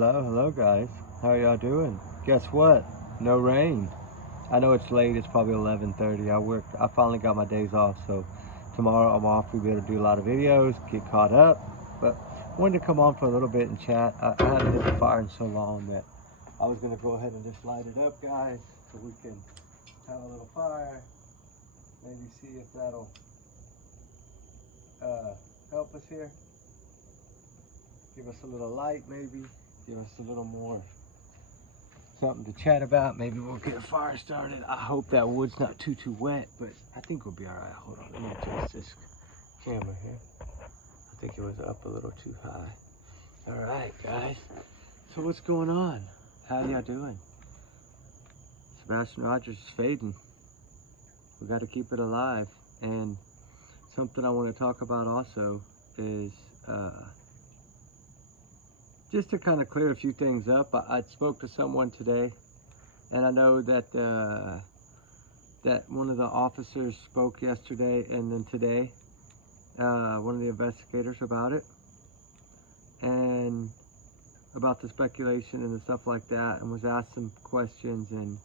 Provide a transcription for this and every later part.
Hello guys. How y'all doing? Guess what? No rain. I know it's late. It's probably 11:30. I finally got my days off, so tomorrow I'm off. We'll be able to do a lot of videos, get caught up. But I wanted to come on for a little bit and chat. I haven't hit the fire in so long that I was gonna go ahead and just light it up, guys, so we can have a little fire. Maybe see if that'll help us here. Give us a little light, maybe. Give us a little more something to chat about. Maybe we'll get a fire started. I hope that wood's not too wet, but I think we'll be all right. Hold on, let me adjust this camera here. I think it was up a little too high. All right, guys. So what's going on? How y'all doing? Sebastian Rogers is fading. We got to keep it alive. And something I want to talk about also is just to kind of clear a few things up. I spoke to someone today, and I know that that one of the officers spoke yesterday and then today, one of the investigators about it, and about the speculation and the stuff like that, and was asked some questions, and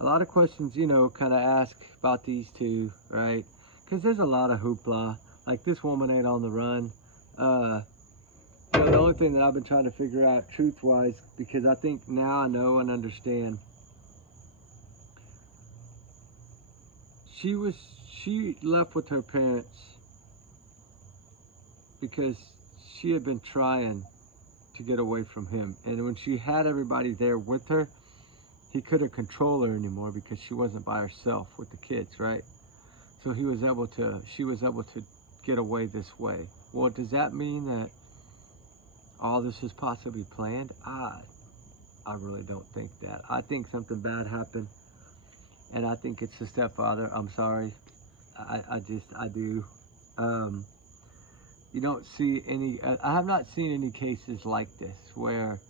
a lot of questions, you know, kind of asked about these two, right? Because there's a lot of hoopla. Like, this woman ain't on the run. You know, the only thing that I've been trying to figure out truth-wise, because I think now I know and understand, she left with her parents because she had been trying to get away from him. And when she had everybody there with her, he couldn't control her anymore because she wasn't by herself with the kids, right? So she was able to get away this way. Well, does that mean that all this is possibly planned? I really don't think that. I think something bad happened, and I think it's the stepfather. I'm sorry. I do. You don't see any, I have not seen any cases like this where,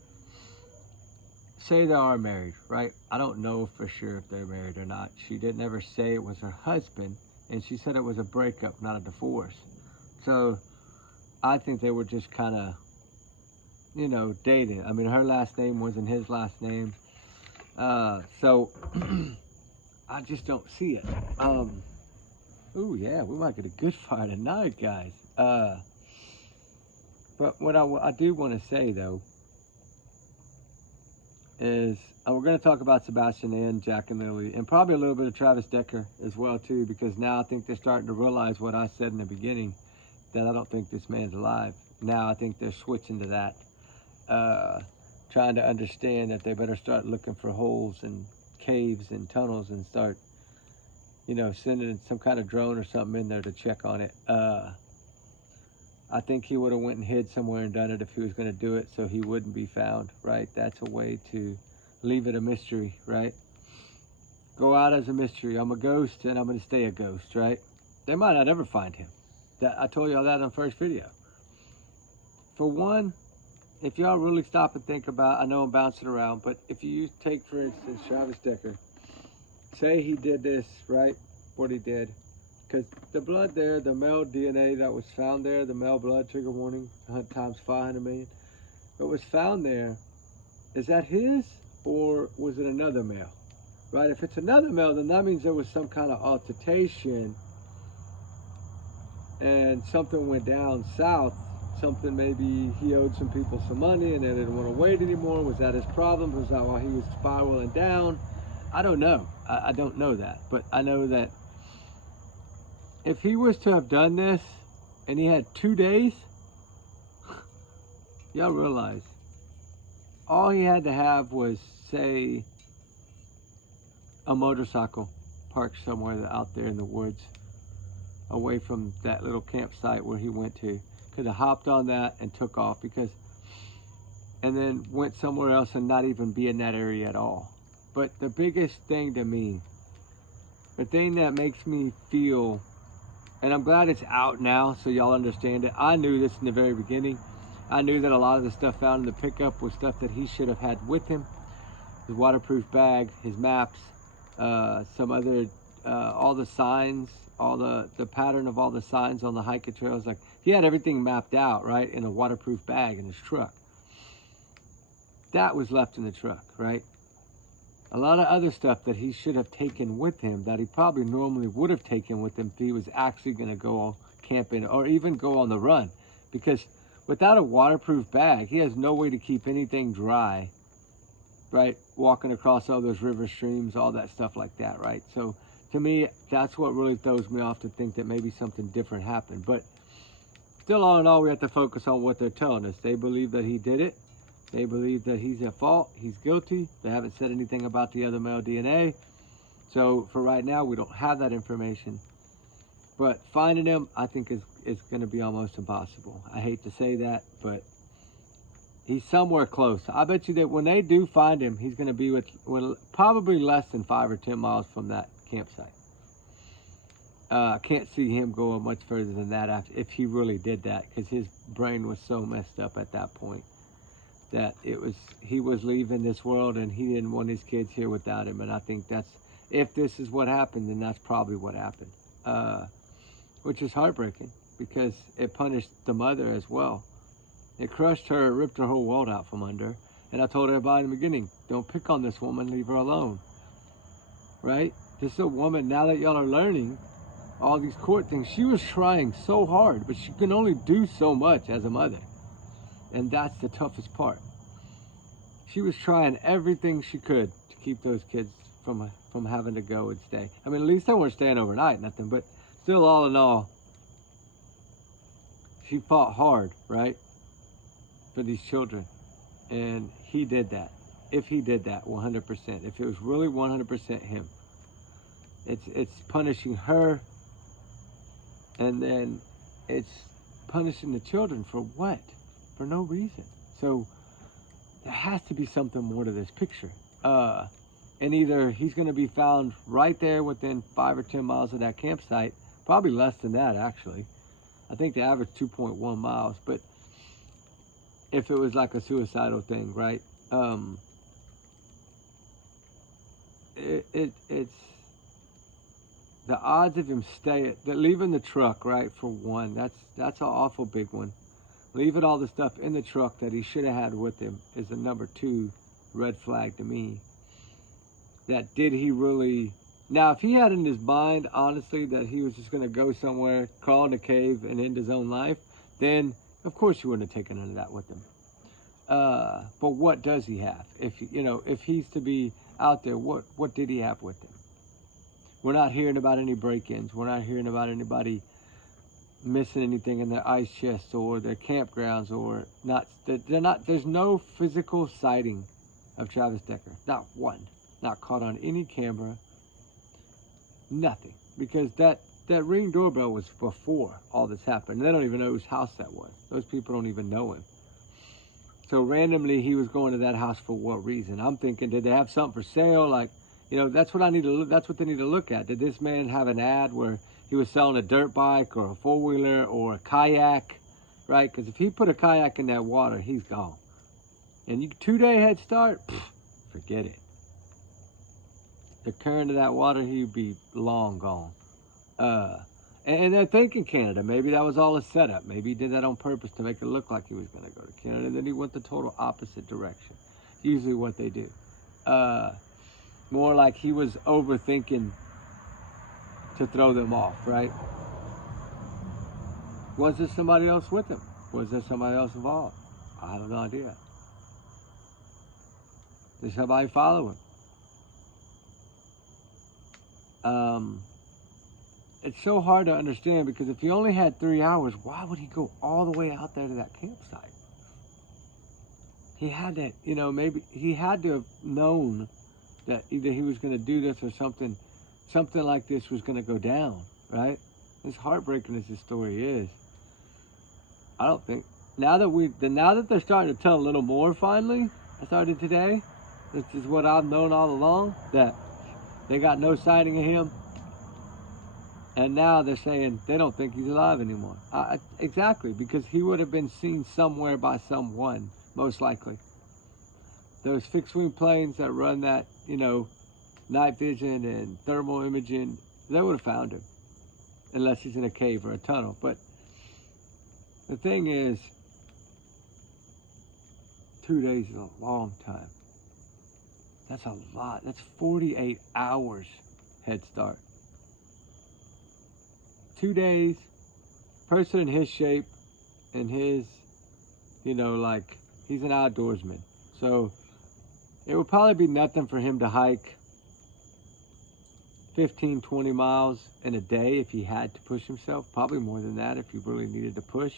say they are married, right? I don't know for sure if they're married or not. She didn't ever say it was her husband, and she said it was a breakup, not a divorce. So I think they were just kind of, you know, dating. I mean, her last name wasn't his last name. So I just don't see it. Ooh, yeah, we might get a good fire tonight, guys. But what I do want to say, though, is we're going to talk about Sebastian and Jack and Lily, and probably a little bit of Travis Decker as well, too, because now I think they're starting to realize what I said in the beginning, that I don't think this man's alive. Now I think they're switching to that. Trying to understand that they better start looking for holes and caves and tunnels and start, you know, sending some kind of drone or something in there to check on it. I think he would have went and hid somewhere and done it if he was going to do it, so he wouldn't be found, right? That's a way to leave it a mystery, right? Go out as a mystery. I'm a ghost and I'm going to stay a ghost, right? They might not ever find him. I told y'all that on the first video. For one, if y'all really stop and think about, I know I'm bouncing around, but if you take, for instance, Travis Decker, say he did this, right? What he did. Because the blood there, the male DNA that was found there, the male blood, trigger warning, times 500 million, that was found there, is that his or was it another male? Right? If it's another male, then that means there was some kind of altercation and something went down south. Something, maybe he owed some people some money and they didn't want to wait anymore. Was that his problem? Was that why he was spiraling down? I don't know. I don't know that. But I know that if he was to have done this and he had 2 days, y'all realize all he had to have was, say, a motorcycle parked somewhere out there in the woods away from that little campsite where he went to. Could have hopped on that and took off, and then went somewhere else and not even be in that area at all. But the biggest thing to me, the thing that makes me feel, and I'm glad it's out now so y'all understand it. I knew this in the very beginning. I knew that a lot of the stuff found in the pickup was stuff that he should have had with him. His waterproof bag, his maps, some other, all the signs, all the pattern of all the signs on the hiking trails. Like, he had everything mapped out, right, in a waterproof bag in his truck. that was left in the truck, right? A lot of other stuff that he should have taken with him that he probably normally would have taken with him if he was actually going to go camping or even go on the run. Because without a waterproof bag, he has no way to keep anything dry, right? Walking across all those river streams, all that stuff like that, right? So to me, that's what really throws me off, to think that maybe something different happened. But still, all in all, we have to focus on what they're telling us. They believe that he did it. They believe that he's at fault, he's guilty. They haven't said anything about the other male DNA. So for right now, we don't have that information. But finding him, I think, is going to be almost impossible. I hate to say that, but he's somewhere close. I bet you that when they do find him, he's going to be with probably less than 5 or 10 miles from that campsite. I can't see him going much further than that if he really did that, because his brain was so messed up at that point that he was leaving this world and he didn't want his kids here without him. And I think if this is what happened, then that's probably what happened, which is heartbreaking because it punished the mother as well. It crushed her, it ripped her whole world out from under. And I told everybody in the beginning, don't pick on this woman, leave her alone, right? This is a woman, now that y'all are learning all these court things, she was trying so hard, but she can only do so much as a mother. And that's the toughest part. She was trying everything she could to keep those kids from having to go and stay. I mean, at least they weren't staying overnight, nothing, but still, all in all, she fought hard, right, for these children. And he did that. If he did that 100%, if it was really 100% him, it's punishing her, and then it's punishing the children for what? For no reason. So there has to be something more to this picture. And either he's going to be found right there within 5 or 10 miles of that campsite, probably less than that actually. I think the average 2.1 miles, but if it was like a suicidal thing, right? It's the odds of him leaving the truck, right? For one, that's an awful big one. Leaving all the stuff in the truck that he should have had with him is a number 2 red flag to me. That did he really... Now, if he had in his mind, honestly, that he was just going to go somewhere, crawl in a cave, and end his own life, then, of course, he wouldn't have taken none of that with him. But what does he have? If he's to be out there, what did he have with him? We're not hearing about any break-ins. We're not hearing about anybody missing anything in their ice chests or their campgrounds, or there's no physical sighting of Travis Decker. Not one. Not caught on any camera. Nothing. Because that Ring doorbell was before all this happened. They don't even know whose house that was. Those people don't even know him. So randomly he was going to that house for what reason? I'm thinking, did they have something for sale? Like, that's what that's what they need to look at. Did this man have an ad where he was selling a dirt bike or a four-wheeler or a kayak, right? Because if he put a kayak in that water, he's gone. And 2-day head start, forget it. The current of that water, he'd be long gone. And they're thinking Canada. Maybe that was all a setup. Maybe he did that on purpose to make it look like he was going to go to Canada. And then he went the total opposite direction. Usually what they do. More like he was overthinking to throw them off, right? Was there somebody else with him? Was there somebody else involved? I have no idea. Did somebody follow him? It's so hard to understand, because if he only had 3 hours, why would he go all the way out there to that campsite? He had to, maybe he had to have known that either he was going to do this or something like this was going to go down, right? As heartbreaking as this story is, I don't think, now that they're starting to tell a little more finally, I started today, this is what I've known all along, that they got no sighting of him. And now they're saying they don't think he's alive anymore. Exactly, because he would have been seen somewhere by someone, most likely. Those fixed-wing planes that run that, night vision and thermal imaging, they would have found him. Unless he's in a cave or a tunnel. But the thing is, 2 days is a long time. That's a lot. That's 48 hours head start. 2 days, person in his shape, and his, like, he's an outdoorsman. So it would probably be nothing for him to hike 15, 20 miles in a day if he had to push himself. Probably more than that if he really needed to push.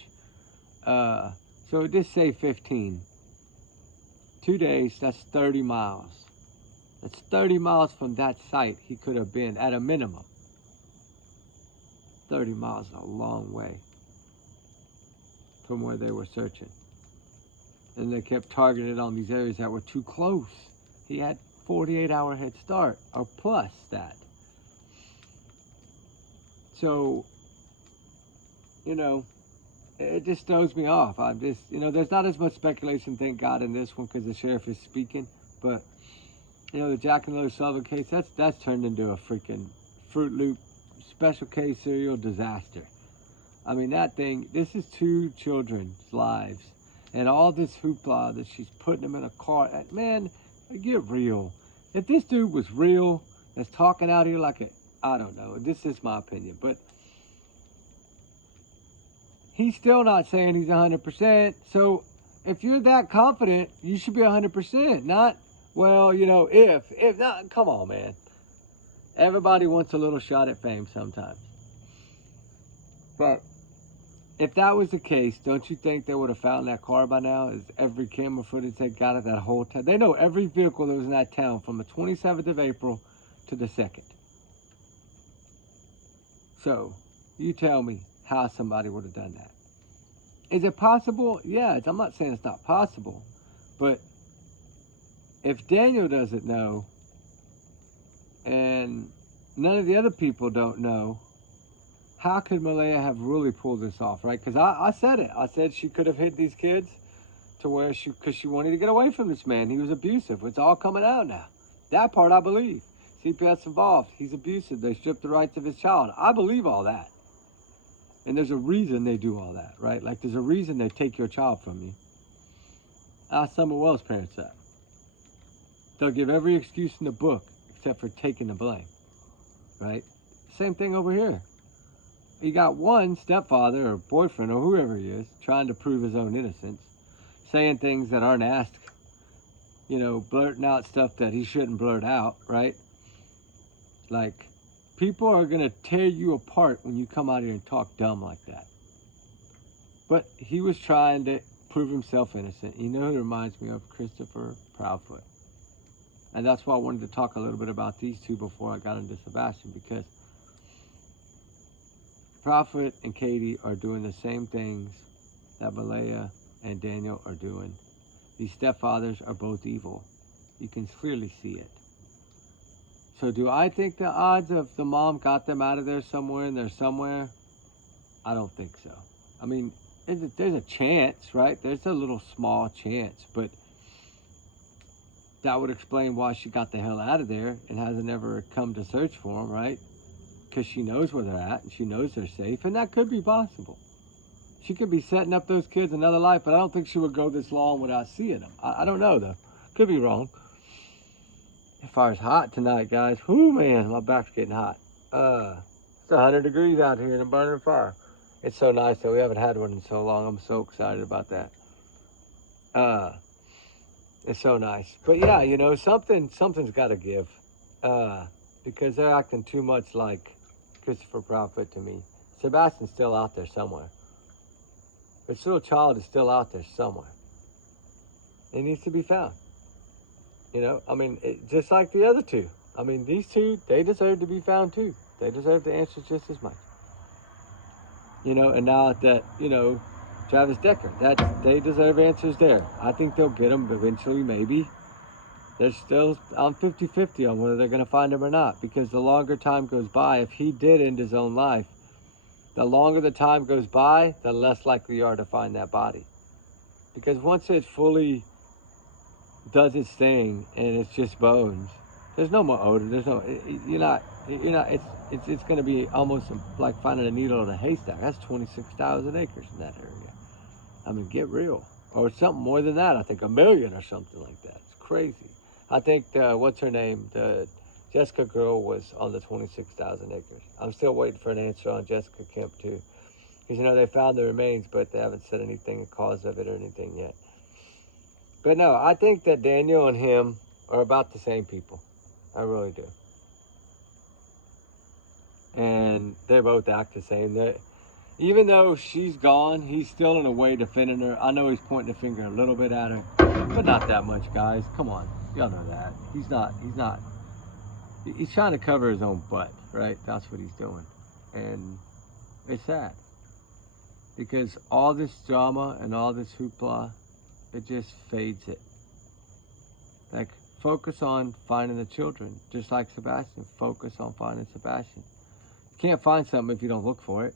So just say 15. 2 days, that's 30 miles. That's 30 miles from that site he could have been at a minimum. 30 miles is a long way from where they were searching. And they kept targeting on these areas that were too close. He had 48-hour head start, or plus that. So, it just throws me off. I'm just, there's not as much speculation, thank God, in this one because the sheriff is speaking. But, the Jack and Lily Sullivan case, that's turned into a freaking Fruit Loop special case serial disaster. I mean, that thing, this is 2 children's lives. And all this hoopla that she's putting them in a car. Man, get real. If this dude was real, that's talking out here like I don't know. This is my opinion. But he's still not saying he's 100%. So if you're that confident, you should be 100%. Not, well, if not, come on, man. Everybody wants a little shot at fame sometimes. But if that was the case, don't you think they would have found that car by now? Is every camera footage they got at that whole time? They know every vehicle that was in that town from the 27th of April to the 2nd. So, you tell me how somebody would have done that. Is it possible? Yeah, I'm not saying it's not possible. But if Daniel doesn't know, and none of the other people don't know, how could Malaya have really pulled this off, right? Because I said it. I said she could have hid these kids to where because she wanted to get away from this man. He was abusive. It's all coming out now. That part I believe. CPS involved. He's abusive. They stripped the rights of his child. I believe all that. And there's a reason they do all that, right? Like there's a reason they take your child from you. Ask some of Wells' parents that. They'll give every excuse in the book except for taking the blame, right? Same thing over here. You got one stepfather or boyfriend or whoever he is trying to prove his own innocence, saying things that aren't asked, blurting out stuff that he shouldn't blurt out, right? Like, people are going to tear you apart when you come out here and talk dumb like that. But he was trying to prove himself innocent. You know who reminds me of? Christopher Proudfoot. And that's why I wanted to talk a little bit about these two before I got into Sebastian, because Proudfoot and Katie are doing the same things that Malaya and Daniel are doing. These stepfathers are both evil. You can clearly see it. So do I think the odds of the mom got them out of there somewhere and they're somewhere? I don't think so. I mean, there's a chance, right? There's a little small chance, but that would explain why she got the hell out of there and hasn't ever come to search for them, right? Because she knows where they're at and she knows they're safe, and that could be possible. She could be setting up those kids another life, but I don't think she would go this long without seeing them. I don't know, though. Could be wrong. The fire's hot tonight, guys. Whoo, man, my back's getting hot. It's 100 degrees out here in a burning fire. It's so nice, though. We haven't had one in so long. I'm so excited about that. It's so nice. But yeah, something's got to give. Because they're acting too much like Christopher Proudfoot to me. Sebastian's still out there somewhere. This little child is still out there somewhere. It needs to be found. Just like the other two. These two, they deserve to be found too. They deserve the answers just as much. And now that, Travis Decker, they deserve answers there. I think they'll get them eventually, maybe. I'm 50-50 on whether they're going to find him or not, because the longer time goes by, if he did end his own life, the longer the time goes by, the less likely you are to find that body. Because once it fully does its thing and it's just bones, there's no more odor. There's no, it's going to be almost like finding a needle in a haystack. That's 26,000 acres in that area. Get real. or something more than that. I think 1 million or something like that. It's crazy. I think what's her name? The Jessica girl was on the 26,000 acres. I'm still waiting for an answer on Jessica Kemp too, because they found the remains, but they haven't said anything, the cause of it or anything yet. But no, I think that Daniel and him are about the same people. I really do. And they both act the same. Even though she's gone, he's still in a way defending her. I know he's pointing the finger a little bit at her, but not that much, guys. Come on, y'all know that. He's trying to cover his own butt, right? That's what he's doing. And it's sad, because all this drama and all this hoopla, it just fades it. Like, focus on finding the children, just like Sebastian. Focus on finding Sebastian. You can't find something if you don't look for it,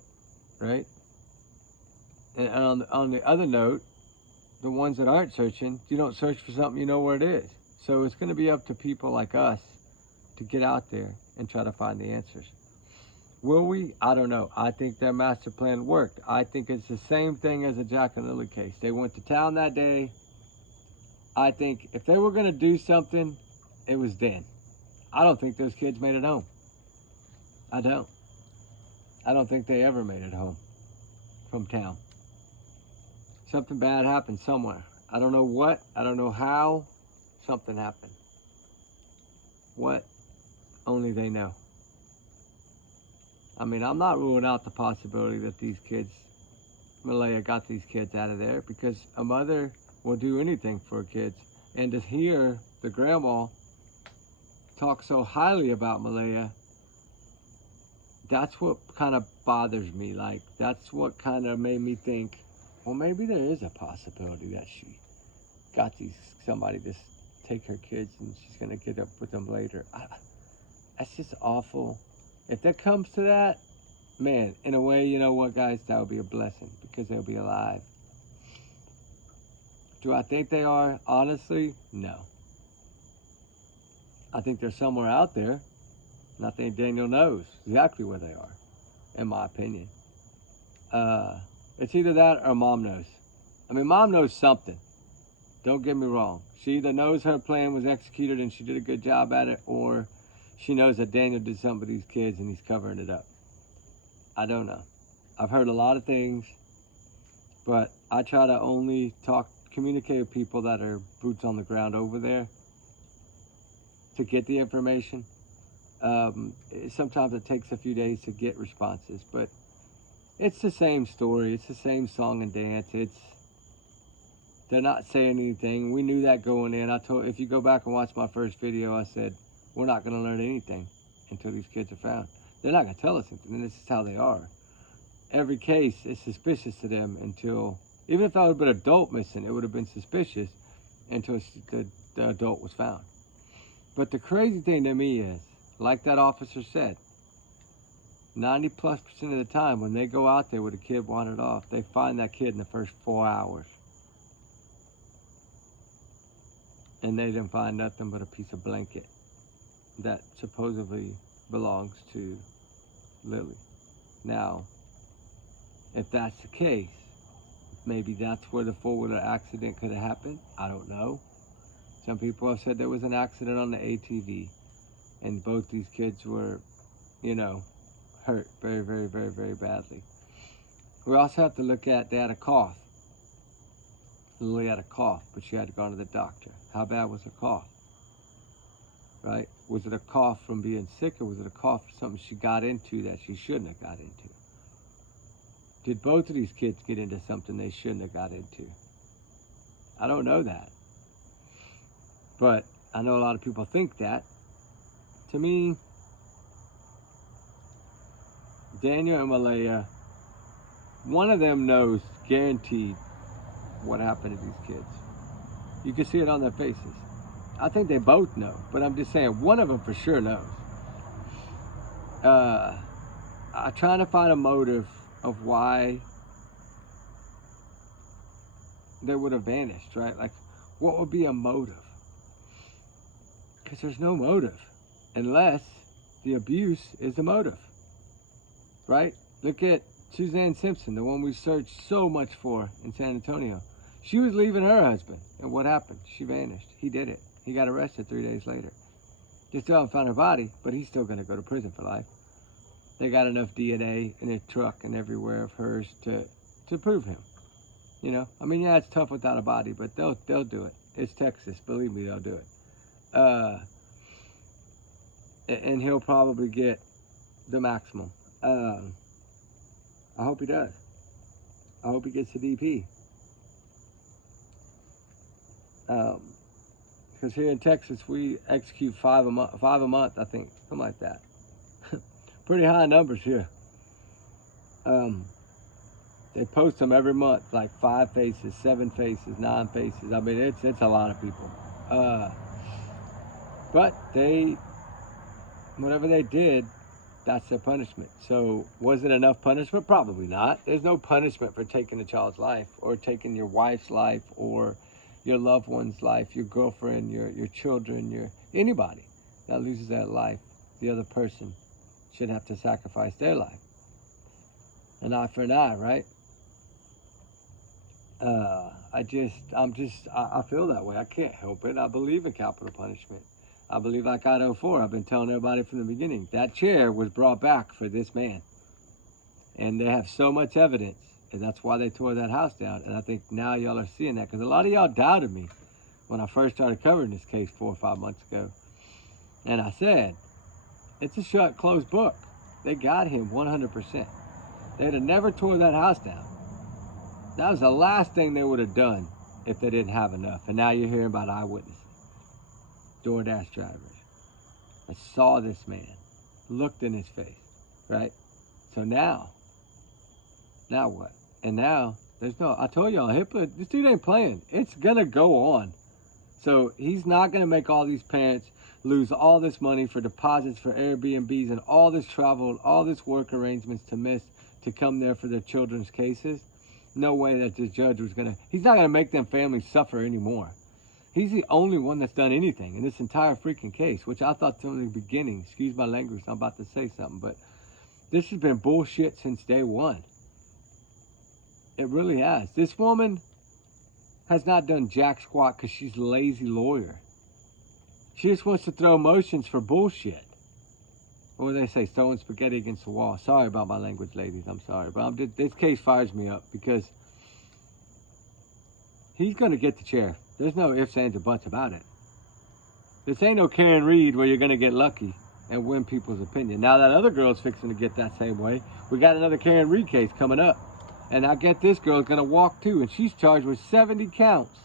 right? And on the other note, the ones that aren't searching, you don't search for something, you know where it is. So it's going to be up to people like us to get out there and try to find the answers. Will we? I don't know. I think their master plan worked. I think it's the same thing as the Jack and Lily case. They went to town that day. I think if they were going to do something, it was then. I don't think those kids made it home. I don't. I don't think they ever made it home from town. Something bad happened somewhere. I don't know what. I don't know how. Something happened. What? Only they know. I mean, I'm not ruling out the possibility that these kids, Malaya got these kids out of there, because a mother will do anything for her kids. And to hear the grandma talk so highly about Malaya, that's what kind of bothers me. Like, that's what kind of made me think, well, maybe there is a possibility that she got somebody to take her kids and she's going to get up with them later. That's just awful. If that comes to that, man, in a way, you know what, guys? That would be a blessing, because they'll be alive. Do I think they are? Honestly, no. I think they're somewhere out there, and I think Daniel knows exactly where they are, in my opinion. It's either that or Mom knows. I mean, Mom knows something. Don't get me wrong. She either knows her plan was executed and she did a good job at it, or she knows that Daniel did something with these kids and he's covering it up. I don't know. I've heard a lot of things, but I try to only communicate with people that are boots on the ground over there to get the information. Sometimes it takes a few days to get responses, but it's the same story. It's the same song and dance. They're not saying anything. We knew that going in. If you go back and watch my first video, I said, we're not going to learn anything until these kids are found. They're not going to tell us anything, and this is how they are. Every case is suspicious to them until, even if that would have been an adult missing, it would have been suspicious until the adult was found. But the crazy thing to me is, like that officer said, 90+% of the time when they go out there with a kid wandered off, they find that kid in the first 4 hours. And they didn't find nothing but a piece of blanket that supposedly belongs to Lily. Now, if that's the case, maybe that's where the four-wheeler accident could have happened. I don't know. Some people have said there was an accident on the ATV, and both these kids were, hurt very, very, very, very badly. We also have to look at, they had a cough. Lily had a cough, but she had to go to the doctor. How bad was her cough? Right? Was it a cough from being sick, or was it a cough from something she got into that she shouldn't have got into? Did both of these kids get into something they shouldn't have got into? I don't know that. But I know a lot of people think that. To me, Daniel and Malaya, one of them knows, guaranteed, what happened to these kids. You can see it on their faces. I think they both know, but I'm just saying one of them for sure knows. I'm trying to find a motive of why they would have vanished, right? Like, what would be a motive? Because there's no motive unless the abuse is the motive, right? Look at Suzanne Simpson, the one we searched so much for in San Antonio. She was leaving her husband. And what happened? She vanished. He did it. He got arrested 3 days later. They still haven't found her body, but he's still going to go to prison for life. They got enough DNA in his truck and everywhere of hers to prove him. You know, I mean, yeah, it's tough without a body, but they'll do it. It's Texas, believe me, they'll do it. And he'll probably get the maximum. I hope he does. I hope he gets the DP. Because here in Texas, we execute five a month, I think, something like that. Pretty high numbers here. They post them every month, like 5 faces, 7 faces, 9 faces. I mean, it's a lot of people. But whatever they did, that's their punishment. So was it enough punishment? Probably not. There's no punishment for taking a child's life, or taking your wife's life, or your loved one's life, your girlfriend, your children, anybody that loses their life. The other person should have to sacrifice their life. An eye for an eye, right? I feel that way. I can't help it. I believe in capital punishment. I believe, like Idaho 4, I've been telling everybody from the beginning, that chair was brought back for this man. And they have so much evidence, and that's why they tore that house down. And I think now y'all are seeing that, because a lot of y'all doubted me when I first started covering this case 4 or 5 months ago. And I said, it's a shut, closed book. They got him 100%. They'd have never tore that house down. That was the last thing they would have done if they didn't have enough. And now you're hearing about eyewitnesses, DoorDash drivers that saw this man, looked in his face, right? So now what? And now I told y'all, this dude ain't playing. It's gonna go on. So he's not gonna make all these parents lose all this money for deposits for Airbnbs and all this travel, all this work arrangements to come there for their children's cases. No way that the judge he's not gonna make them families suffer anymore. He's the only one that's done anything in this entire freaking case, which I thought from the beginning, excuse my language, I'm about to say something, but this has been bullshit since day one. It really has. This woman has not done jack squat because she's a lazy lawyer. She just wants to throw motions for bullshit. What do they say? Throwing spaghetti against the wall. Sorry about my language, ladies. I'm sorry. But this case fires me up because he's going to get the chair. There's no ifs, ands, or buts about it. This ain't no Karen Reed where you're going to get lucky and win people's opinion. Now that other girl's fixing to get that same way. We got another Karen Reed case coming up. And I get this girl's going to walk too. And she's charged with 70 counts.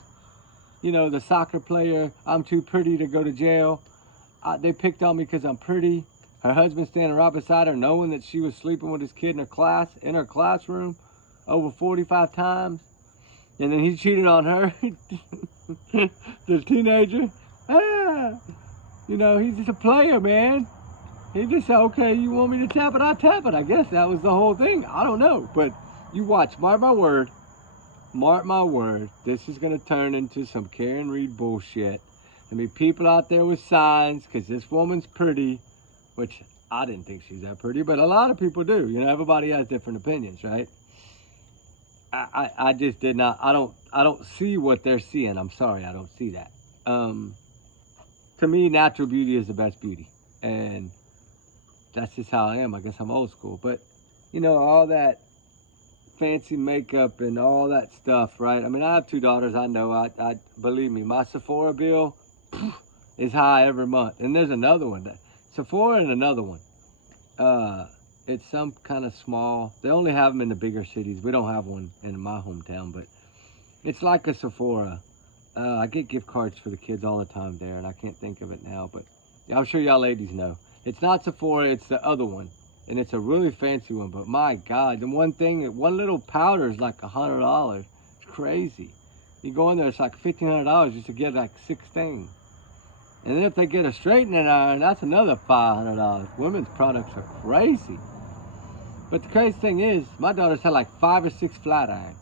You know, the soccer player, I'm too pretty to go to jail. They picked on me because I'm pretty. Her husband standing right beside her, knowing that she was sleeping with his kid in her classroom, over 45 times. And then he cheated on her, the teenager. You know, he's just a player, man. He just said, okay, you want me to tap it? I'll tap it. I guess that was the whole thing. I don't know. But you watch, mark my word, this is going to turn into some Karen Reed bullshit. There'll be people out there with signs because this woman's pretty, which I didn't think she's that pretty, but a lot of people do. You know, everybody has different opinions, right? I just did not, I don't see what they're seeing. I'm sorry, I don't see that. To me, natural beauty is the best beauty. And that's just how I am. I guess I'm old school. But, you know, all that fancy makeup and all that stuff, right? I mean, I have 2 daughters. I know. I believe me, my Sephora bill is high every month. And there's another one. Sephora and another one. It's some kind of small. They only have them in the bigger cities. We don't have one in my hometown, but it's like a Sephora. I get gift cards for the kids all the time there, and I can't think of it now, but I'm sure y'all ladies know. It's not Sephora, it's the other one, and it's a really fancy one, but my God, the one little powder is like $100. It's crazy. You go in there, it's like $1,500 just to get like 6 things. And then if they get a straightening iron, that's another $500. Women's products are crazy. But the crazy thing is, my daughters had like 5 or 6 flat irons.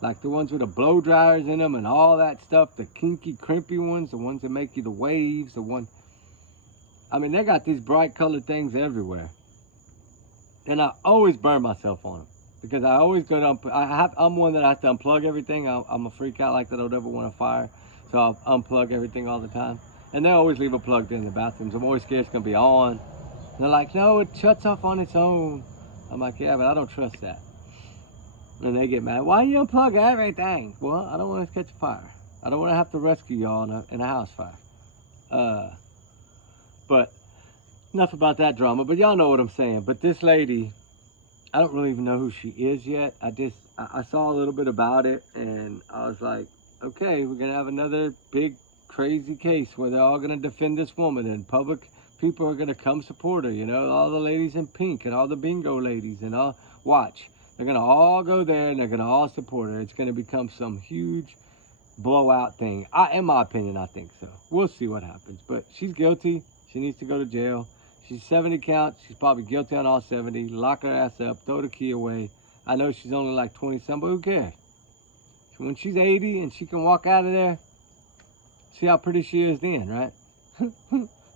Like the ones with the blow dryers in them and all that stuff, the kinky, crimpy ones, the ones that make you the waves, I mean, they got these bright colored things everywhere. And I always burn myself on them. because I always go to, I'm one that has to unplug everything. I'm a freak out like that. I don't ever want to fire. So I'll unplug everything all the time. And they always leave it plugged in the bathrooms. I'm always scared it's gonna be on. And they're like, no, it shuts off on its own. I'm like, yeah, but I don't trust that. And they get mad. Why you unplug everything? Well, I don't want to catch a fire. I don't want to have to rescue y'all in a house fire. But enough about that drama. But y'all know what I'm saying. But this lady, I don't really even know who she is yet. I saw a little bit about it, and I was like, okay, we're gonna have another big crazy case where they're all gonna defend this woman, and public people are gonna come support her. You know, all the ladies in pink and all the bingo ladies and all. Watch, they're gonna all go there and they're gonna all support her. It's gonna become some huge blowout thing. In my opinion, I think so. We'll see what happens. But she's guilty. She needs to go to jail. She's 70 counts. She's probably guilty on all 70. Lock her ass up. Throw the key away. I know she's only like 20-something, but who cares? When she's 80 and she can walk out of there, see how pretty she is then, right?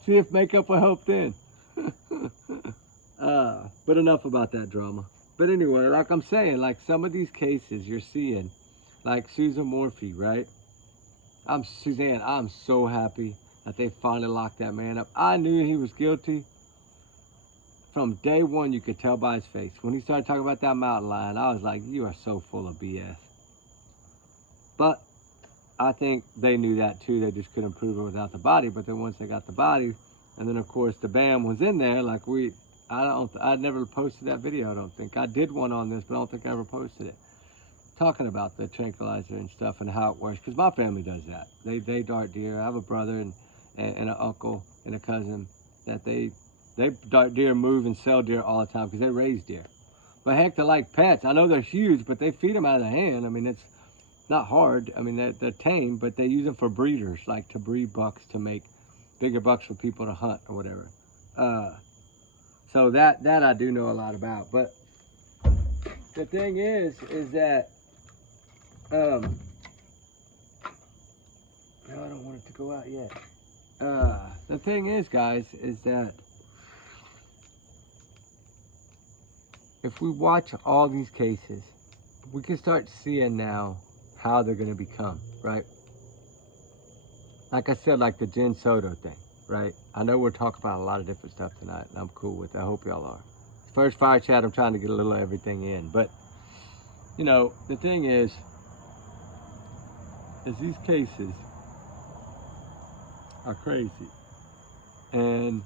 See if makeup will help then. But enough about that drama. But anyway, like I'm saying, like some of these cases you're seeing, like Susan Morphy, right? Suzanne, I'm so happy that they finally locked that man up. I knew he was guilty. From day one, you could tell by his face. When he started talking about that mountain lion, I was like, you are so full of BS. But I think they knew that too. They just couldn't prove it without the body. But then once they got the body, and then of course the BAM was in there, like I never posted that video, I don't think. I did one on this, but I don't think I ever posted it. Talking about the tranquilizer and stuff and how it works, because my family does that. They dart deer. I have a brother and an uncle and a cousin that they dart deer, move and sell deer all the time because they raise deer. But heck, they're like pets. I know they're huge, but they feed them out of the hand. I mean, it's not hard. I mean, they're tame, but they use them for breeders, like to breed bucks to make bigger bucks for people to hunt or whatever. So that I do know a lot about. But the thing is that no, I don't want it to go out yet. The thing is, guys, is that if we watch all these cases, we can start seeing now how they're going to become, right? Like I said, like the Jen Soto thing, right? I know we're talking about a lot of different stuff tonight, and I'm cool with it. I hope y'all are. First fire chat, I'm trying to get a little of everything in. But, you know, the thing is these cases are crazy. And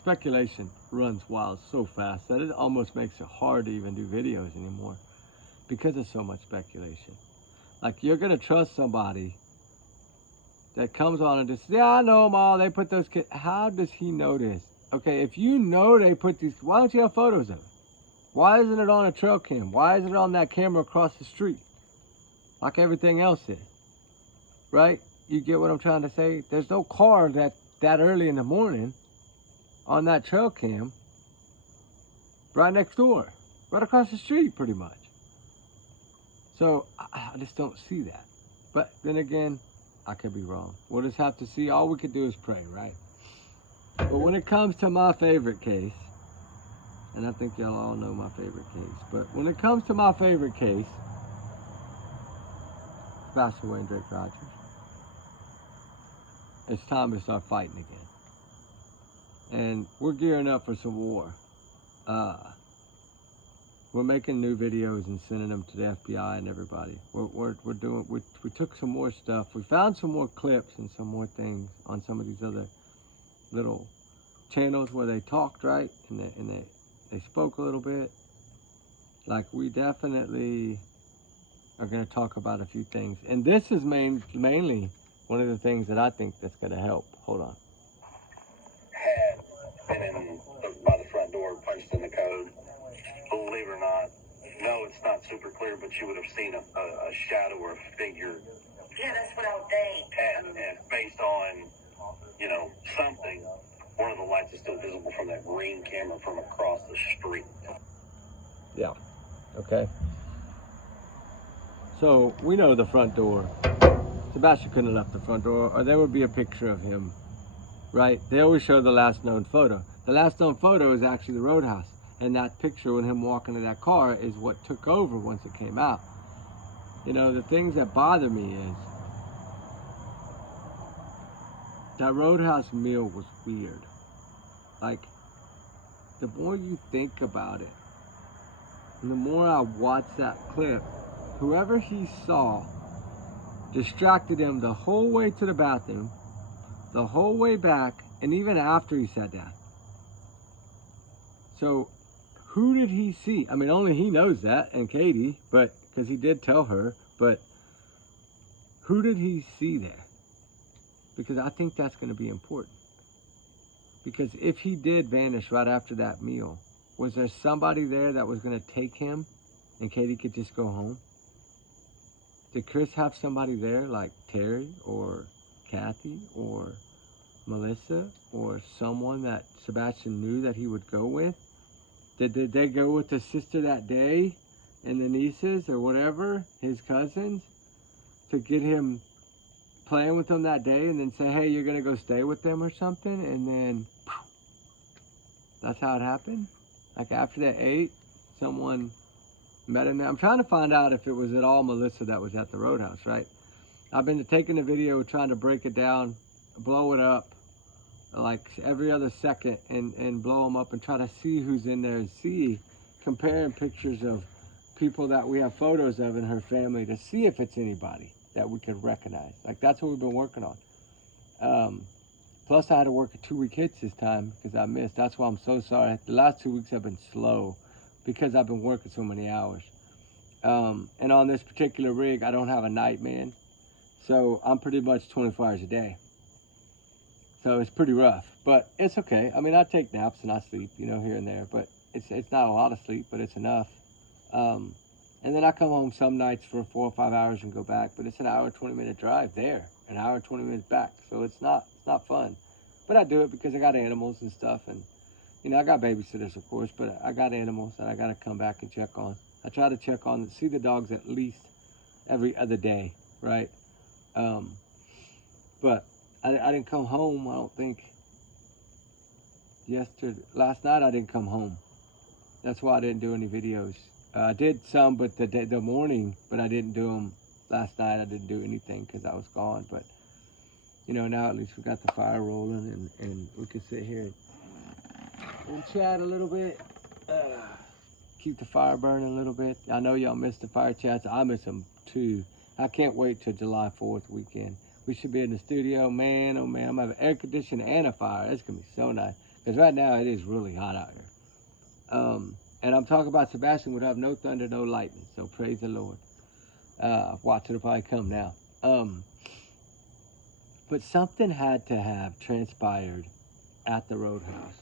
speculation runs wild so fast that it almost makes it hard to even do videos anymore because of so much speculation. Like, you're going to trust somebody that comes on and just, yeah, I know them all. They put those kids. How does he know this? Okay, if you know they put these, why don't you have photos of it? Why isn't it on a trail cam? Why isn't it on that camera across the street like everything else is? Right? You get what I'm trying to say? There's no car that early in the morning on that trail cam right next door, right across the street pretty much. So I just don't see that. But then again, I could be wrong. We'll just have to see. All we could do is pray, right? But when it comes to my favorite case, and I think y'all all know my favorite case, but when it comes to my favorite case, Sebastian and Drake Rogers, it's time to start fighting again. And we're gearing up for some war. We're making new videos and sending them to the FBI and everybody. We took some more stuff. We found some more clips and some more things on some of these other little channels where they talked, right? And they spoke a little bit. Like, we definitely are going to talk about a few things. And this is mainly one of the things that I think that's going to help. Hold on. Had been in by the front door, punched in the code. Believe it or not, no, it's not super clear, but you would have seen a shadow or a figure. Yeah, that's what I would think. And based on, you know, something, one of the lights is still visible from that green camera from across the street. Yeah. Okay. So we know the front door. Sebastian couldn't have left the front door, or there would be a picture of him, right? They always show the last known photo. The last known photo is actually the roadhouse. And that picture with him walking to that car is what took over once it came out. You know, the things that bother me is that Roadhouse meal was weird. Like, the more you think about it, and the more I watch that clip, whoever he saw distracted him the whole way to the bathroom, the whole way back, and even after he sat down. So, who did he see? I mean, only he knows that, and Katie, but because he did tell her, but who did he see there? Because I think that's going to be important. Because if he did vanish right after that meal, was there somebody there that was going to take him and Katie could just go home? Did Chris have somebody there like Terry or Kathy or Melissa or someone that Sebastian knew that he would go with? Did they go with the sister that day and the nieces or whatever, his cousins, to get him playing with them that day and then say, hey, you're going to go stay with them or something? And then that's how it happened? Like after they ate, someone met him there. I'm trying to find out if it was at all Melissa that was at the Roadhouse, right? I've been taking the video, trying to break it down, blow it up, like every other second and blow them up and try to see who's in there and see, comparing pictures of people that we have photos of in her family to see if it's anybody that we could recognize. Like that's what we've been working on. Plus I had to work a 2-week hits this time because I missed. That's why I'm so sorry. The last 2 weeks have been slow because I've been working so many hours. And on this particular rig, I don't have a night man. So I'm pretty much 24 hours a day. So it's pretty rough, but it's okay. I mean, I take naps and I sleep, you know, here and there, but it's not a lot of sleep, but it's enough. And then I come home some nights for 4 or 5 hours and go back, but it's an hour, 20-minute drive there, an hour, 20 minutes back. So it's not fun, but I do it because I got animals and stuff. And, you know, I got babysitters, of course, but I got animals that I got to come back and check on. I try to check on, see the dogs at least every other day, right? But I didn't come home, I don't think, last night I didn't come home. That's why I didn't do any videos. I did some, but the morning, but I didn't do them last night. I didn't do anything because I was gone. But, you know, now at least we got the fire rolling and we can sit here and chat a little bit. Keep the fire burning a little bit. I know y'all miss the fire chats. I miss them too. I can't wait till July 4th weekend. We should be in the studio. Man, oh man, I'm gonna have air conditioning and a fire. It's gonna be so nice. Because right now it is really hot out here. And I'm talking about Sebastian would have no thunder, no lightning. So praise the Lord. Watch it'll probably come now. But something had to have transpired at the Roadhouse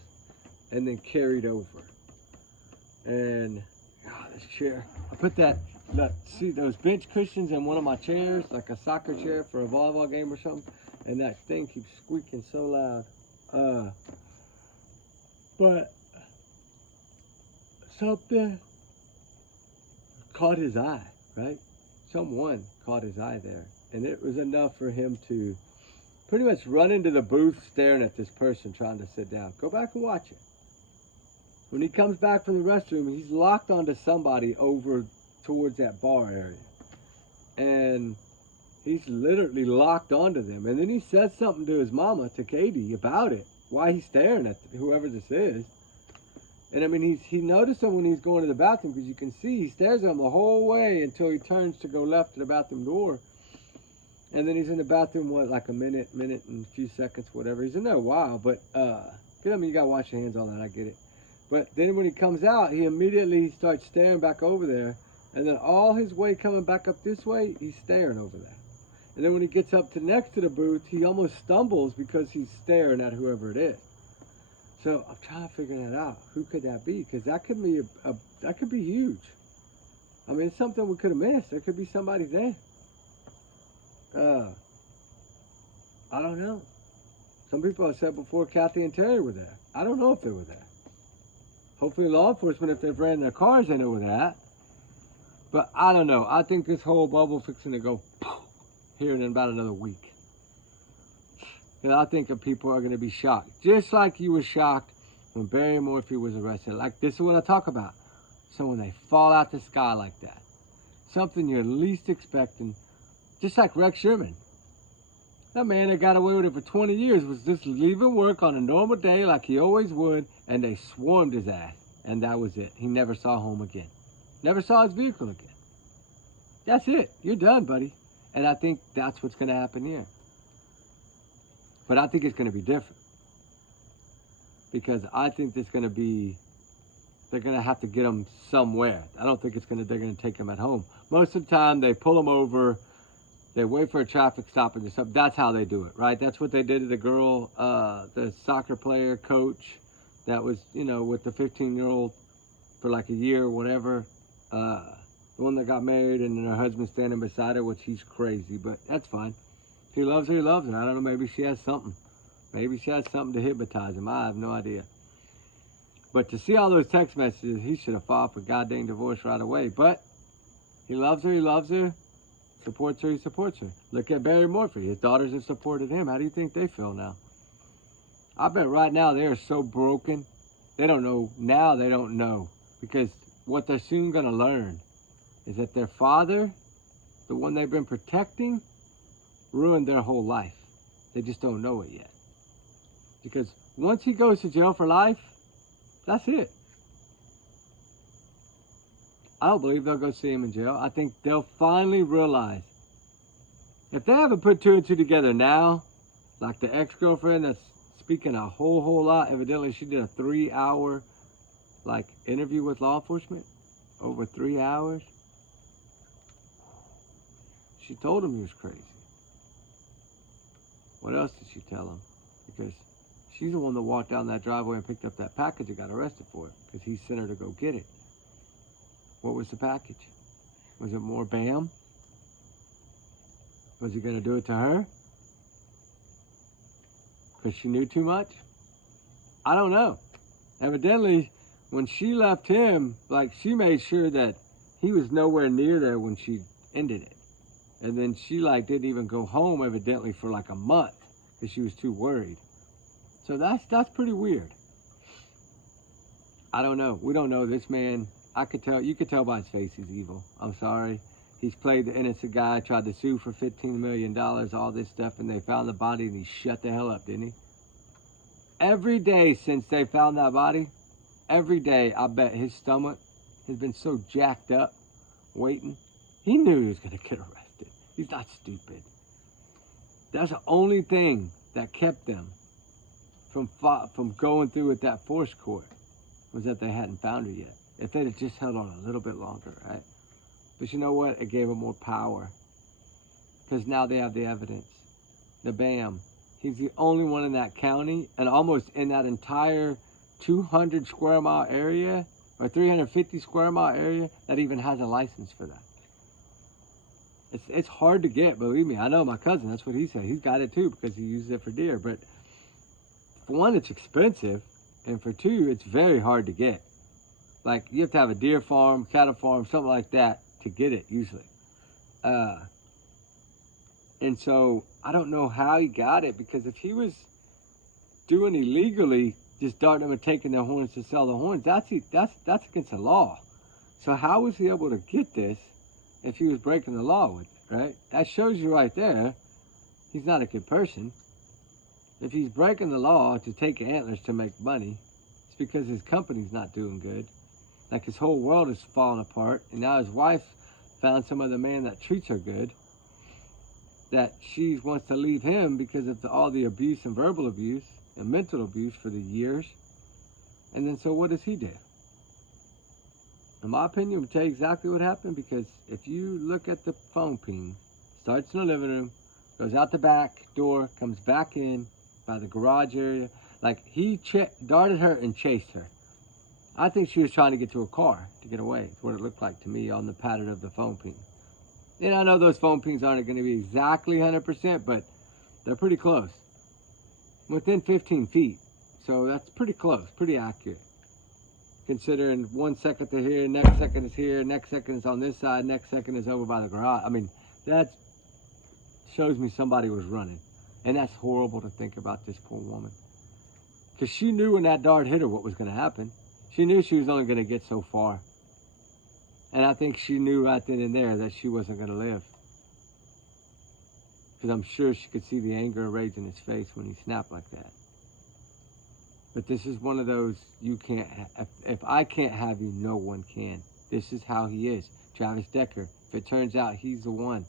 and then carried over. And this chair, I put that, look, see those bench cushions in one of my chairs, like a soccer chair for a volleyball game or something, and that thing keeps squeaking so loud. But something caught his eye, right? Someone caught his eye there, and it was enough for him to pretty much run into the booth staring at this person trying to sit down. Go back and watch it. When he comes back from the restroom, he's locked onto somebody over towards that bar area. And he's literally locked onto them. And then he says something to his mama, to Katie, about it. Why he's staring at whoever this is. And I mean, he noticed him when he's going to the bathroom, because you can see he stares at him the whole way until he turns to go left to the bathroom door. And then he's in the bathroom, what, like a minute and a few seconds, whatever. He's in there a while, but, I mean, you gotta wash your hands, all that, I get it. But then when he comes out, he immediately starts staring back over there. And then all his way coming back up this way, he's staring over there. And then when he gets up to next to the booth, he almost stumbles because he's staring at whoever it is. So I'm trying to figure that out. Who could that be? Because that could be that could be huge. I mean, it's something we could have missed. There could be somebody there. I don't know. Some people have said before Kathy and Terry were there. I don't know if they were there. Hopefully law enforcement, if they've ran their cars, they know where they're at. But I don't know. I think this whole bubble fixing to go here in about another week. And I think that people are going to be shocked. Just like you were shocked when Barry Morphy was arrested. Like, this is what I talk about. So when they fall out the sky like that, something you're least expecting, just like Rex Sherman. That man that got away with it for 20 years was just leaving work on a normal day like he always would, and they swarmed his ass, and that was it. He never saw home again. Never saw his vehicle again. That's it. You're done, buddy. And I think that's what's going to happen here. But I think it's going to be different. Because I think there's going to be, they're going to have to get him somewhere. I don't think they're going to take him at home. Most of the time, they pull him over, they wait for a traffic stop and stuff. That's how they do it, right? That's what they did to the girl, the soccer player coach that was, with the 15-year-old for like a year or whatever. The one that got married and then her husband standing beside her, which he's crazy, but that's fine. If he loves her, he loves her. I don't know, maybe she has something. Maybe she has something to hypnotize him. I have no idea. But to see all those text messages, he should have filed for goddamn divorce right away. But he loves her, supports her, he supports her. Look at Barry Morphy. His daughters have supported him. How do you think they feel now? I bet right now they are so broken. They don't know. Now they don't know. Because what they're soon going to learn is that their father, the one they've been protecting, ruined their whole life. They just don't know it yet. Because once he goes to jail for life, that's it. I don't believe they'll go see him in jail. I think they'll finally realize, if they haven't put two and two together now, like the ex-girlfriend that's speaking a whole lot, evidently she did a 3-hour interview with law enforcement, over 3 hours. She told him he was crazy. What else did she tell him? Because she's the one that walked down that driveway and picked up that package and got arrested for it, because he sent her to go get it. What was the package? Was it more BAM? Was he going to do it to her? Because she knew too much? I don't know. Evidently, when she left him, she made sure that he was nowhere near there when she ended it. And then she didn't even go home evidently for a month because she was too worried. So that's pretty weird. I don't know. We don't know this man. You could tell by his face he's evil. I'm sorry. He's played the innocent guy, tried to sue for $15 million, all this stuff, and they found the body and he shut the hell up, didn't he? Every day since they found that body, every day I bet his stomach has been so jacked up, waiting. He knew he was going to get arrested. He's not stupid. That's the only thing that kept them from going through with that force court, was that they hadn't found her yet. If they'd have just held on a little bit longer, right? But you know what? It gave them more power. Because now they have the evidence. The BAM. He's the only one in that county, and almost in that entire 200 square mile area, or 350 square mile area, that even has a license for that. It's hard to get, believe me. I know my cousin, that's what he said. He's got it too because he uses it for deer. But for one, it's expensive. And for two, it's very hard to get. You have to have a deer farm, cattle farm, something like that to get it usually. And so I don't know how he got it, because if he was doing illegally, just darting them and taking their horns to sell the horns, that's against the law. So how was he able to get this if he was breaking the law with it, right? That shows you right there, he's not a good person. If he's breaking the law to take antlers to make money, it's because his company's not doing good. His whole world is falling apart, and now his wife found some other man that treats her good, that she wants to leave him because of all the abuse and verbal abuse and mental abuse for the years. And then so what does he do? In my opinion, I'll tell you exactly what happened, because if you look at the phone ping, starts in the living room, goes out the back door, comes back in by the garage area. He darted her and chased her. I think she was trying to get to a car to get away. That's what it looked like to me on the pattern of the phone ping. And I know those phone pings aren't going to be exactly 100%, but they're pretty close. Within 15 feet. So that's pretty close, pretty accurate. Considering 1 second they're here, next second is here, next second is on this side, next second is over by the garage. I mean, that shows me somebody was running. And that's horrible to think about, this poor woman. Because she knew when that dart hit her what was going to happen. She knew she was only going to get so far. And I think she knew right then and there that she wasn't going to live. Because I'm sure she could see the anger and rage in his face when he snapped like that. But this is one of those, you can't, if I can't have you, no one can. This is how he is. Travis Decker, if it turns out he's the one,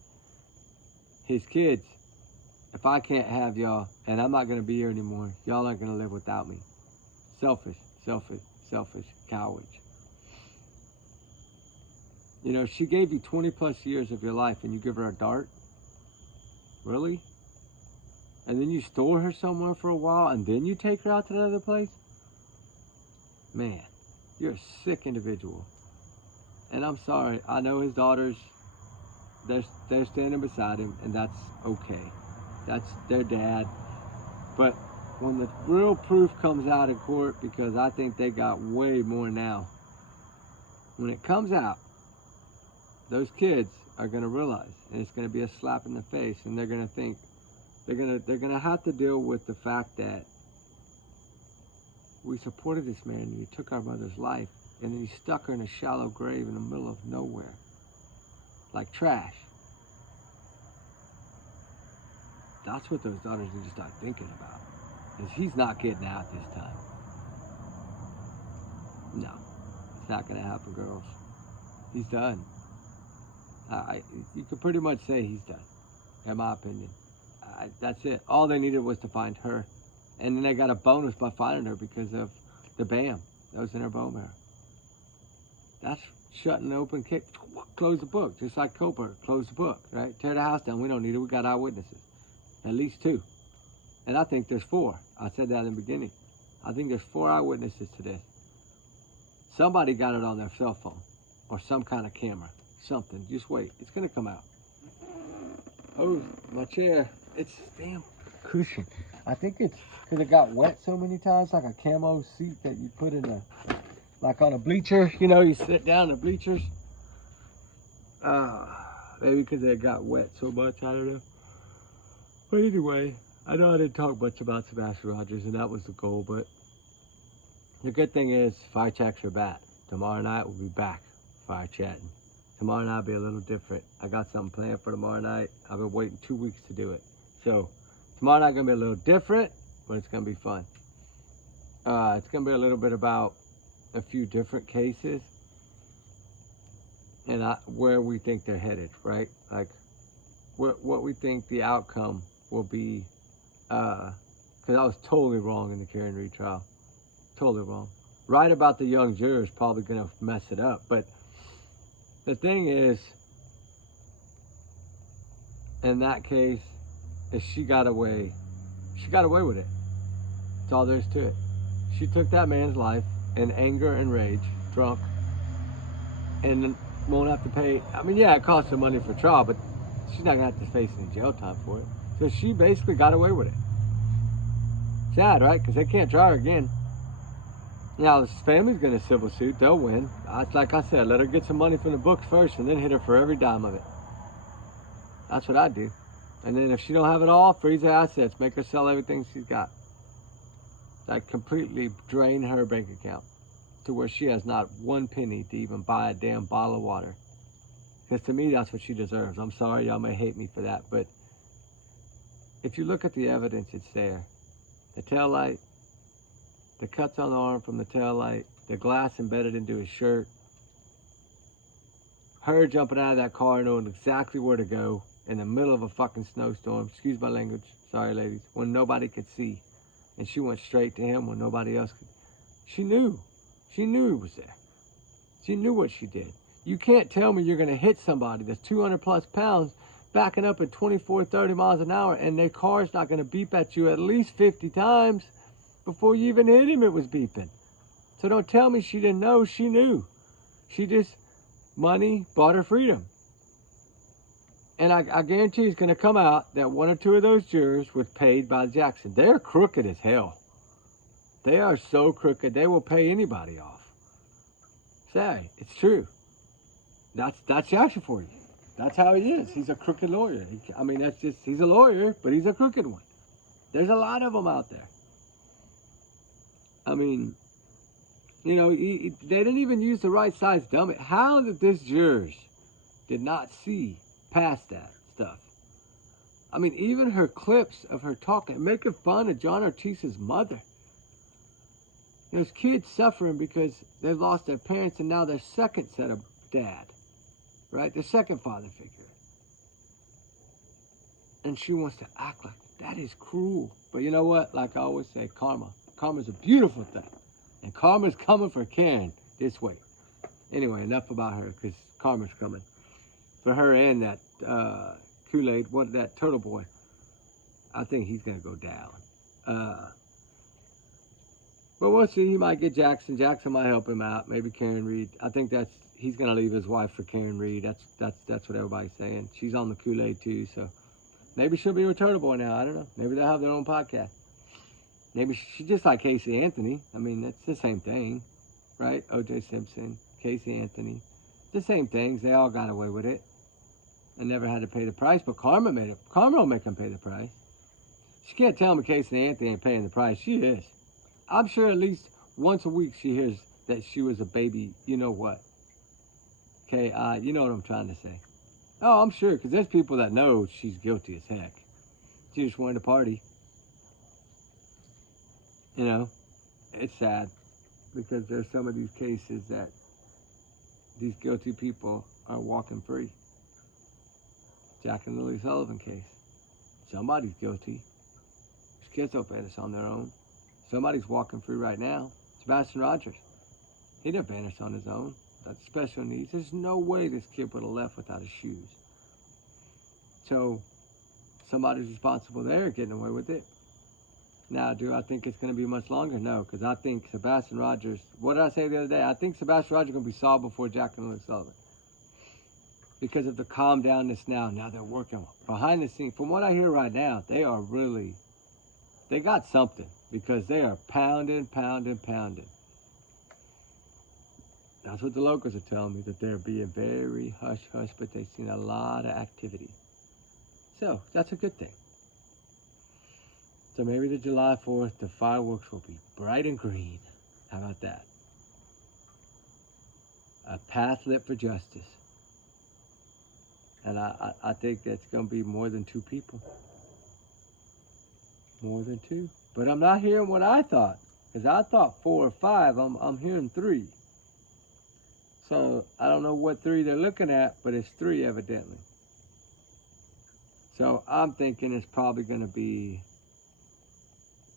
his kids, if I can't have y'all, and I'm not going to be here anymore, y'all aren't going to live without me. Selfish, selfish, selfish, cowards. You know, she gave you 20 plus years of your life and you give her a dart? Really? And then you store her somewhere for a while and then you take her out to another place? Man, you're a sick individual. And I'm sorry, I know his daughters, they're standing beside him, and that's okay. That's their dad. But when the real proof comes out in court, because I think they got way more now, when it comes out, those kids are going to realize, and it's going to be a slap in the face, and they're going to think, they're going to have to deal with the fact that we supported this man and he took our mother's life, and then he stuck her in a shallow grave in the middle of nowhere, like trash. That's what those daughters need to start thinking about, is he's not getting out this time. No, it's not going to happen, girls. He's done. You could pretty much say he's done, in my opinion. That's it. All they needed was to find her. And then they got a bonus by finding her because of the BAM that was in her bone marrow. That's shutting the open case. Close the book, just like Coburn. Close the book, right? Tear the house down. We don't need it. We got eyewitnesses. At least 2. And I think there's 4. I said that in the beginning. I think there's 4 eyewitnesses to this. Somebody got it on their cell phone or some kind of camera. Something. Just wait. It's going to come out. Oh, my chair. It's damn cushion. I think it's because it got wet so many times, like a camo seat that you put in a, like on a bleacher. You know, you sit down in the bleachers. Maybe because it got wet so much. I don't know. But anyway, I know I didn't talk much about Sebastian Rogers, and that was the goal. But the good thing is, fire checks are back. Tomorrow night we'll be back fire chatting. Tomorrow night will be a little different. I got something planned for tomorrow night. I've been waiting 2 weeks to do it. So tomorrow night gonna be a little different, but it's gonna be fun. It's gonna be a little bit about a few different cases and where we think they're headed, right? Like what we think the outcome will be. Because I was totally wrong in the Karen Reed trial. Totally wrong. Right about the young jurors probably gonna mess it up, but the thing is, in that case, is she got away with it. That's all there is to it. She took that man's life in anger and rage, drunk, and won't have to pay. I mean, yeah, it costs her money for trial, but she's not gonna have to face any jail time for it. So she basically got away with it. Sad, right? Because they can't try her again. Now, his family's going to civil suit. They'll win. Like I said, let her get some money from the books first and then hit her for every dime of it. That's what I do. And then if she don't have it all, freeze her assets. Make her sell everything she's got. Like, completely drain her bank account to where she has not 1 penny to even buy a damn bottle of water. Because to me, that's what she deserves. I'm sorry, y'all may hate me for that, but if you look at the evidence, it's there. The taillight, the cuts on the arm from the taillight, the glass embedded into his shirt, her jumping out of that car knowing exactly where to go in the middle of a fucking snowstorm, excuse my language, sorry ladies, when nobody could see. And she went straight to him when nobody else could. She knew he was there. She knew what she did. You can't tell me you're gonna hit somebody that's 200 plus pounds backing up at 24, 30 miles an hour and their car's not gonna beep at you at least 50 times. Before you even hit him, it was beeping. So don't tell me she didn't know. She knew. She just, money bought her freedom. And I guarantee it's going to come out that 1 or 2 of those jurors was paid by Jackson. They're crooked as hell. They are so crooked, they will pay anybody off. Say, it's true. That's Jackson for you. That's how he is. He's a crooked lawyer. He's a lawyer, but he's a crooked one. There's a lot of them out there. I mean, you know, they didn't even use the right size dummy. How did this jurors did not see past that stuff? I mean, even her clips of her talking, making fun of John Ortiz's mother. There's kids suffering because they've lost their parents and now their second set of dad, right? Their second father figure. And she wants to act like that is cruel. But you know what? Like I always say, karma. Karma's a beautiful thing. And karma's coming for Karen this way. Anyway, enough about her because karma's coming. For her and that Kool-Aid, that turtle boy. I think he's going to go down. But we'll see. He might get Jackson. Jackson might help him out. Maybe Karen Reed. I think he's going to leave his wife for Karen Reed. That's what everybody's saying. She's on the Kool-Aid too, so maybe she'll be with Turtle Boy now. I don't know. Maybe they'll have their own podcast. Maybe she's just like Casey Anthony. I mean, that's the same thing, right? O.J. Simpson, Casey Anthony, the same things. They all got away with it and never had to pay the price. But Karma made it. Karma will make them pay the price. She can't tell me Casey Anthony ain't paying the price. She is. I'm sure at least once a week she hears that she was a baby. You know what? Okay, you know what I'm trying to say. Oh, I'm sure, because there's people that know she's guilty as heck. She just wanted to party. You know, it's sad because there's some of these cases that these guilty people are walking free. Jack and Lily Sullivan case. Somebody's guilty. Schizophrenics on their own. Somebody's walking free right now. Sebastian Rogers. He didn't vanish on his own. That's special needs. There's no way this kid would have left without his shoes. So, somebody's responsible there getting away with it. Now, do I think it's going to be much longer? No, because I think Sebastian Rogers, what did I say the other day? I think Sebastian Rogers is going to be solved before Jack and Lily Sullivan. Because of the calm downness now. Now they're working behind the scenes. From what I hear right now, they got something. Because they are pounding. That's what the locals are telling me, that they're being very hush-hush, but they've seen a lot of activity. So, that's a good thing. So maybe the July 4th, the fireworks will be bright and green. How about that? A path lit for justice. And I think that's going to be more than 2 people. More than 2. But I'm not hearing what I thought. Because I thought 4 or 5. I'm hearing 3. So I don't know what 3 they're looking at, but it's 3 evidently. So I'm thinking it's probably going to be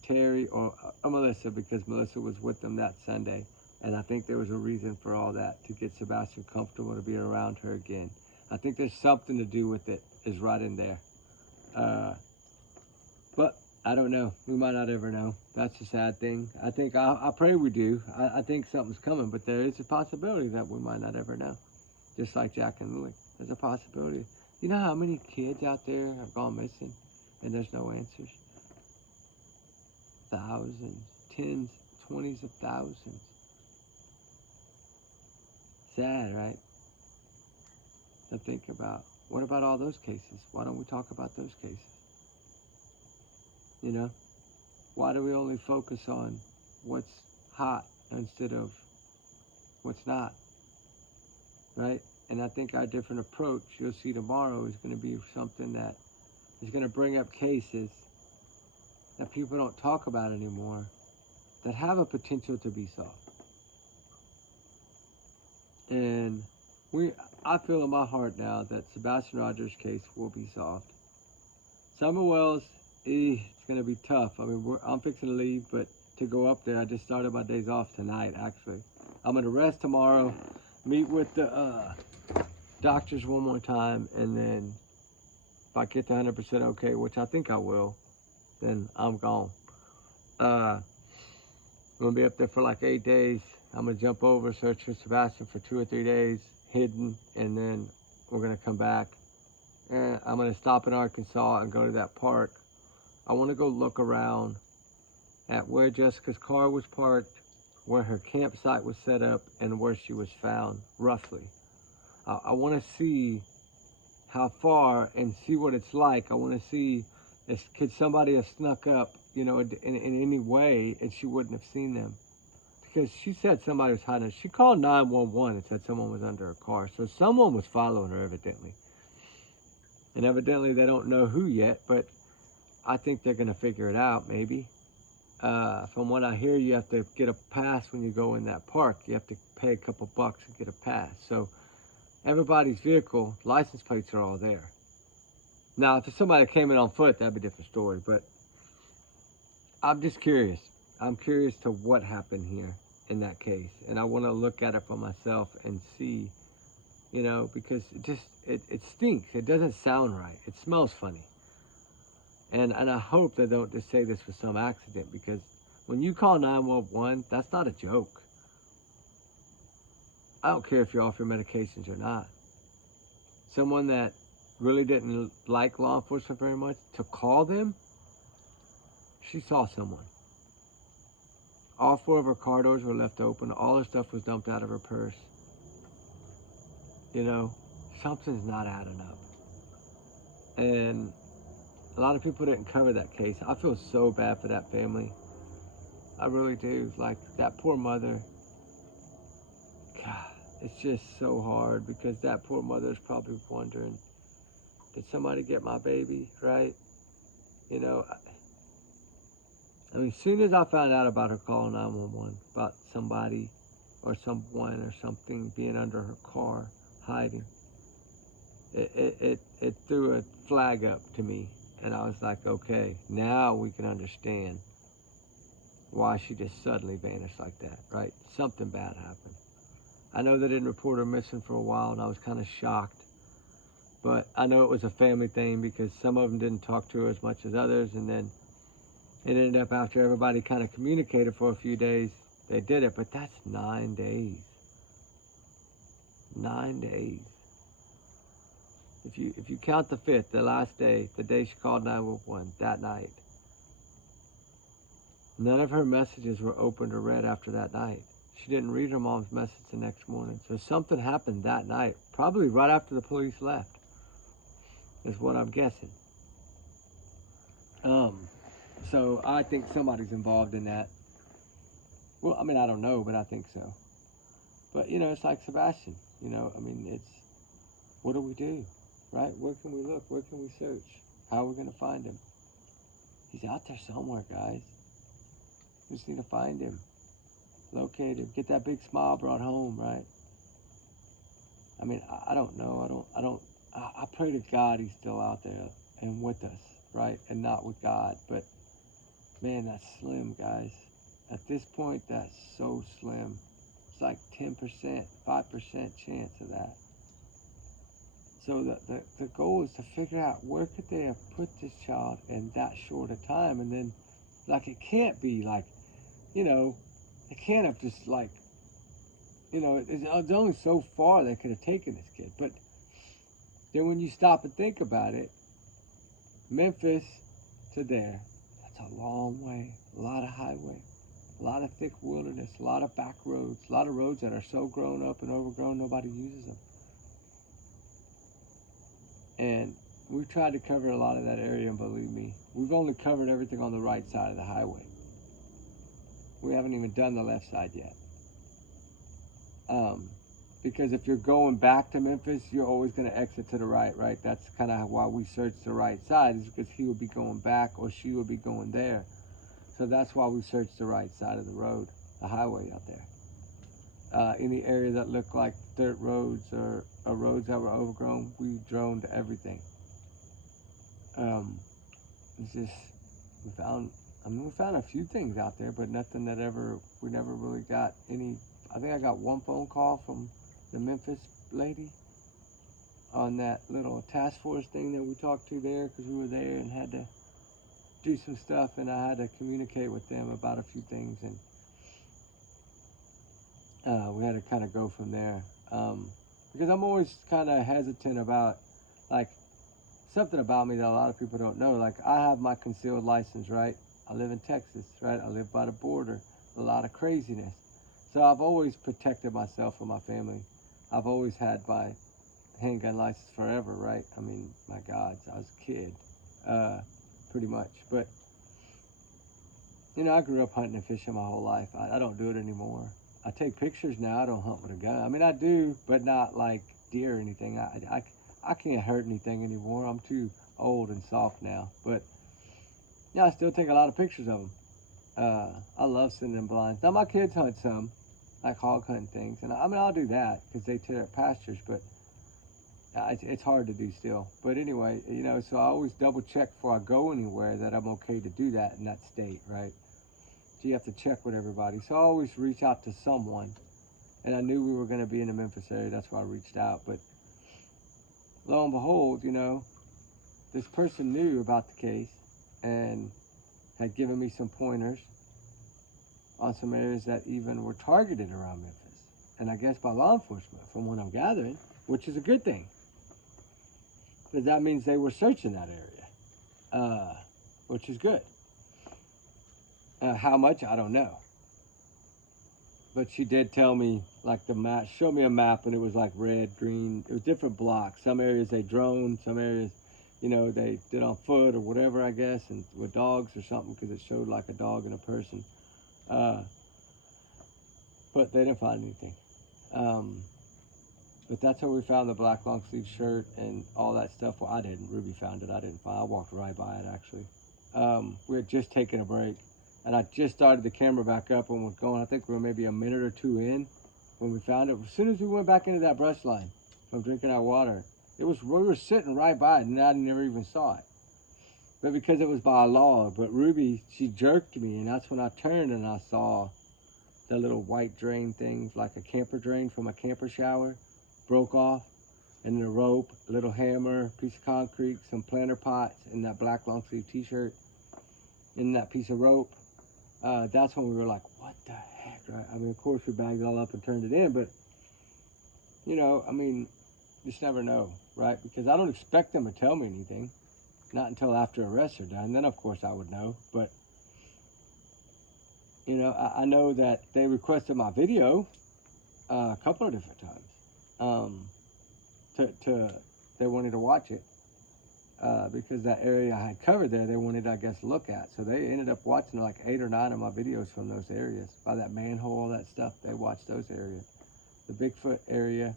Terry or Melissa, because Melissa was with them that Sunday. And I think there was a reason for all that, to get Sebastian comfortable to be around her again. I think there's something to do with it, is right in there. But I don't know. We might not ever know. That's a sad thing. I pray we do. I think something's coming, but there is a possibility that we might not ever know. Just like Jack and Lily. There's a possibility. You know how many kids out there have gone missing and there's no answers? Thousands, tens, 20s of thousands. Sad, right? To think about. What about all those cases? Why don't we talk about those cases? You know? Why do we only focus on what's hot instead of what's not? Right? And I think our different approach, you'll see tomorrow, is going to be something that is going to bring up cases that people don't talk about anymore that have a potential to be solved. And I feel in my heart now that Sebastian Rogers' case will be solved. Summer Wells, it's going to be tough. I mean, I'm fixing to leave, but to go up there, I just started my days off tonight, actually. I'm going to rest tomorrow, meet with the doctors one more time, and then if I get to 100% okay, which I think I will, then I'm gone. I'm going to be up there for like 8 days. I'm going to jump over, search for Sebastian for 2 or 3 days, hidden, and then we're going to come back. And I'm going to stop in Arkansas and go to that park. I want to go look around at where Jessica's car was parked, where her campsite was set up, and where she was found, roughly. I want to see how far and see what it's like. I want to see, could somebody have snuck up you know, in any way, and she wouldn't have seen them. Because she said somebody was hiding. She called 911 and said someone was under her car. So someone was following her, evidently. And evidently they don't know who yet, but I think they're going to figure it out, maybe. From what I hear, you have to get a pass when you go in that park. You have to pay a couple bucks and get a pass. So everybody's vehicle, license plates are all there. Now, if somebody came in on foot, that'd be a different story. But I'm just curious. I'm curious to what happened here in that case. And I want to look at it for myself and see, you know, because it stinks. It doesn't sound right. It smells funny. And I hope they don't just say this was some accident, because when you call 911, that's not a joke. I don't care if you're off your medications or not. Someone that really didn't like law enforcement very much, to call them, she saw someone. All 4 of her car doors were left open. All her stuff was dumped out of her purse. You know, something's not adding up. And a lot of people didn't cover that case. I feel so bad for that family. I really do. Like, that poor mother. God, it's just so hard, because that poor mother is probably wondering, did somebody get my baby, right? You know, I mean, as soon as I found out about her calling 911, about somebody or someone or something being under her car, hiding, it threw a flag up to me. And I was like, okay, now we can understand why she just suddenly vanished like that, right? Something bad happened. I know they didn't report her missing for a while, and I was kind of shocked. But I know it was a family thing, because some of them didn't talk to her as much as others. And then it ended up, after everybody kind of communicated for a few days, they did it. But that's 9 days. 9 days. If you count the 5th, the last day, the day she called 911, that night, none of her messages were opened or read after that night. She didn't read her mom's message the next morning. So something happened that night, probably right after the police left, is what I'm guessing. So I think somebody's involved in that. Well, I mean, I don't know, but I think so. But, you know, it's like Sebastian, you know, I mean, it's, what do we do? Right? Where can we look? Where can we search? How are we going to find him? He's out there somewhere, guys. We just need to find him, locate him, get that big smile brought home, right? I mean, I don't know. I pray to God he's still out there and with us, right? And not with God. But, man, that's slim, guys. At this point, that's so slim. It's like 10%, 5% chance of that. So the goal is to figure out, where could they have put this child in that short a time? And then, like, it can't be like, you know, it can't have just like, you know, it's only so far they could have taken this kid. But then when you stop and think about it, Memphis to there, that's a long way, a lot of highway, a lot of thick wilderness, a lot of back roads, a lot of roads that are so grown up and overgrown nobody uses them. And we've tried to cover a lot of that area, and believe me, we've only covered everything on the right side of the highway. We haven't even done the left side yet. Because if you're going back to Memphis, you're always going to exit to the right, right? That's kind of why we search the right side, is because he will be going back or she will be going there. So that's why we search the right side of the road, the highway out there. Any area that looked like dirt roads or roads that were overgrown, we droned everything. It's just, we found a few things out there, but nothing that we never really got any. I think I got one phone call from the Memphis lady on that little task force thing that we talked to there, because we were there and had to do some stuff, and I had to communicate with them about a few things, and we had to kind of go from there. Because I'm always kind of hesitant about, like, something about me that a lot of people don't know. Like, I have my concealed license, right? I live in Texas, right? I live by the border. A lot of craziness. So I've always protected myself and my family. I've always had my handgun license forever, right? I mean, my God, I was a kid, pretty much. But You know, I grew up hunting and fishing my whole life. I don't do it anymore. I take pictures now. I don't hunt with a gun. I mean, I do, but not like deer or anything. I can't hurt anything anymore. I'm too old and soft now. But yeah, I still take a lot of pictures of them. I love sending them blinds. Now my kids hunt some, like hog hunting things, and I mean I'll do that because they tear up pastures. But it's hard to do still. But anyway, you know, so I always double check before I go anywhere that I'm okay to do that in that state, right? So you have to check with everybody. So I always reach out to someone, and I knew we were going to be in the Memphis area. That's why I reached out. But lo and behold, you know, this person knew about the case and had given me some pointers on some areas that even were targeted around Memphis. And I guess by law enforcement, from what I'm gathering, which is a good thing. Because that means they were searching that area, which is good. How much, I don't know. But she did tell me, like the map, show me a map, and it was like red, green. It was different blocks. Some areas they droned, some areas, you know, they did on foot or whatever, I guess, and with dogs or something, because it showed like a dog and a person. But they didn't find anything. But that's how we found the black long sleeve shirt and all that stuff. Well, I didn't. Ruby found it. I didn't find it. I walked right by it, actually. We had just taken a break, and I just started the camera back up and was going. I think we were maybe a minute or two in when we found it. As soon as we went back into that brush line from drinking our water, we were sitting right by it, and I never even saw it. But because it was by a log, but Ruby, she jerked me, and that's when I turned and I saw the little white drain thing, like a camper drain from a camper shower, broke off, and then a rope, a little hammer, piece of concrete, some planter pots, and that black long sleeve t-shirt, and that piece of rope. That's when we were like, what the heck, right? I mean, of course we bagged it all up and turned it in, but, you know, I mean, just never know, right? Because I don't expect them to tell me anything, not until after arrests are done. Then, of course, I would know, but, you know, I know that they requested my video a couple of different times. They wanted to watch it because that area I had covered there, they wanted, I guess, look at. So they ended up watching like 8 or 9 of my videos from those areas. By that manhole, all that stuff, they watched those areas. The Bigfoot area,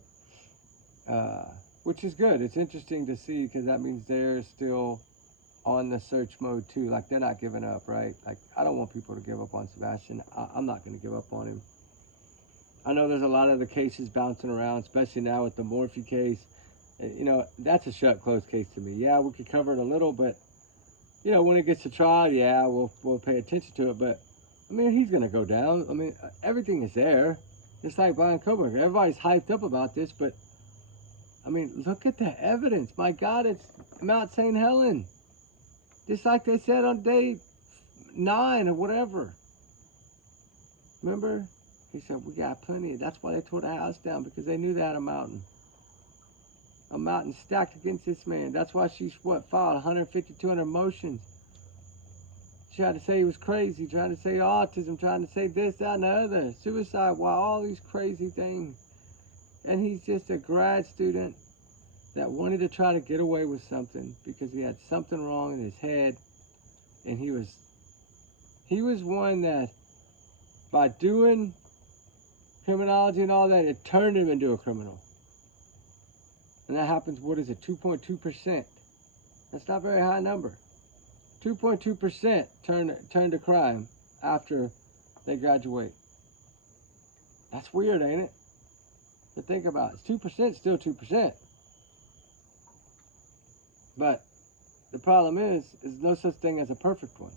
which is good. It's interesting to see because that means they're still on the search mode too. Like they're not giving up, right? Like I don't want people to give up on Sebastian. I'm not going to give up on him. I know there's a lot of the cases bouncing around, especially now with the Morphe case. You know, that's a shut closed case to me. Yeah, we could cover it a little, but you know, when it gets to trial, yeah, we'll pay attention to it. But I mean, he's going to go down. I mean, everything is there. Just like Brian Koberger. Everybody's hyped up about this, but I mean, look at the evidence. My God, it's Mount St. Helen. Just like they said on day 9 or whatever. Remember? He said, we got plenty. That's why they tore the house down, because they knew they had a mountain. A mountain stacked against this man. That's why she, filed 150, 200 motions. She tried to say he was crazy, trying to say autism, trying to say this, that, and the other. Suicide, why all these crazy things. And he's just a grad student that wanted to try to get away with something because he had something wrong in his head. And he was one that, by doing criminology and all that, it turned him into a criminal. And that happens, what is it, 2.2%. That's not a very high number. 2.2% turn to crime after they graduate. That's weird, ain't it? But think about it. 2% still 2%. But the problem is there's no such thing as a perfect one.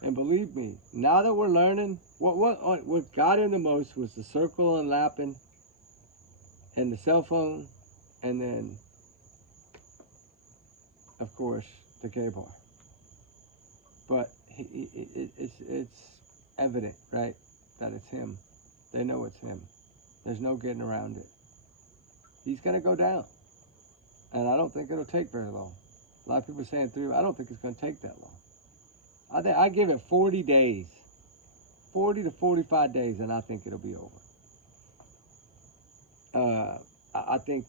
And believe me, now that we're learning, what got him the most was the circle and lapping and the cell phone, and then, of course, the gay bar. But it's evident, right, that it's him. They know it's him. There's no getting around it. He's going to go down. And I don't think it'll take very long. A lot of people are saying I don't think it's going to take that long. I give it 40 days. 40 to 45 days, and I think it'll be over. I think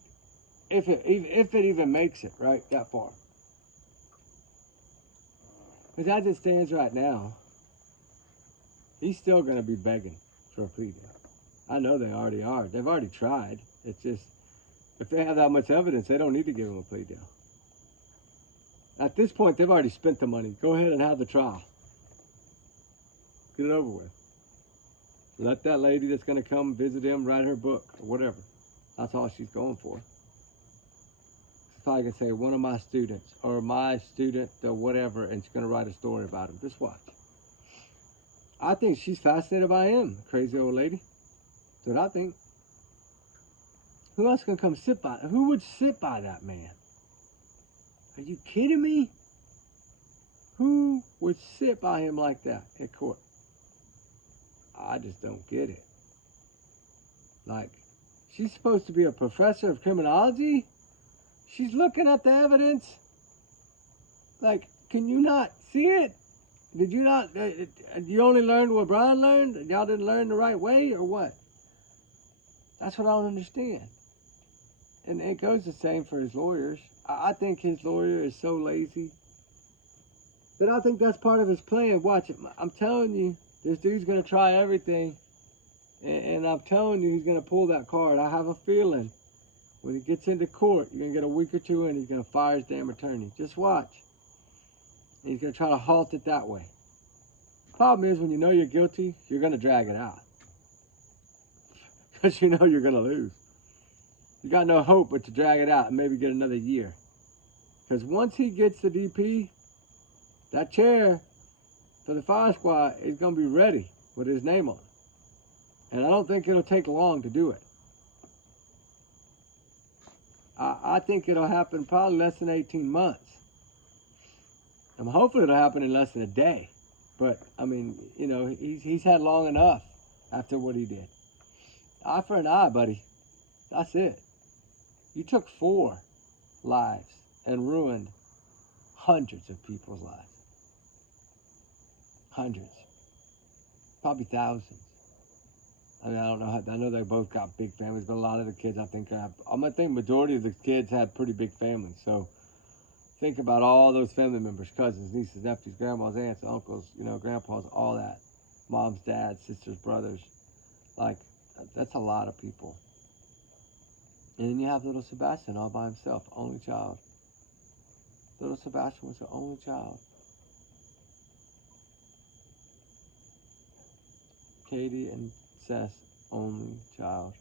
if it even makes it, right, that far. Because as it stands right now, he's still going to be begging for a plea deal. I know they already are. They've already tried. It's just, if they have that much evidence, they don't need to give him a plea deal. At this point, they've already spent the money. Go ahead and have the trial. Get it over with. Let that lady that's going to come visit him write her book or whatever. That's all she's going for. If I can say one of my students or my student or whatever, and she's going to write a story about him. Just watch. I think she's fascinated by him, crazy old lady. That's what I think. Who else can come sit by? Who would sit by that man? Are you kidding me? Who would sit by him like that at court? I just don't get it. Like, she's supposed to be a professor of criminology. She's looking at the evidence. Like, can you not see it? Did you not? You only learned what Brian learned? Y'all didn't learn the right way, or what? That's what I don't understand. And it goes the same for his lawyers. I think his lawyer is so lazy. But I think that's part of his plan. Watch it. I'm telling you, this dude's going to try everything. And I'm telling you, he's going to pull that card. I have a feeling when he gets into court, you're going to get a week or two in, he's going to fire his damn attorney. Just watch. And he's going to try to halt it that way. Problem is, when you know you're guilty, you're going to drag it out. Because you know you're going to lose. You got no hope but to drag it out and maybe get another year. Because once he gets the DP, that chair for the fire squad is going to be ready with his name on it. And I don't think it'll take long to do it. I think it'll happen probably less than 18 months. I'm hoping it'll happen in less than a day. But, I mean, you know, he's had long enough after what he did. Eye for an eye, buddy. That's it. You took 4 lives and ruined hundreds of people's lives. Hundreds. Probably thousands. I mean, I don't know how, I know they both got big families, but a lot of the kids, I think, majority of the kids had pretty big families. So think about all those family members, cousins, nieces, nephews, grandmas, aunts, uncles, you know, grandpas, all that. Moms, dads, sisters, brothers. Like, that's a lot of people. And then you have little Sebastian all by himself, only child. Little Sebastian was the only child. Katie and Seth's only child.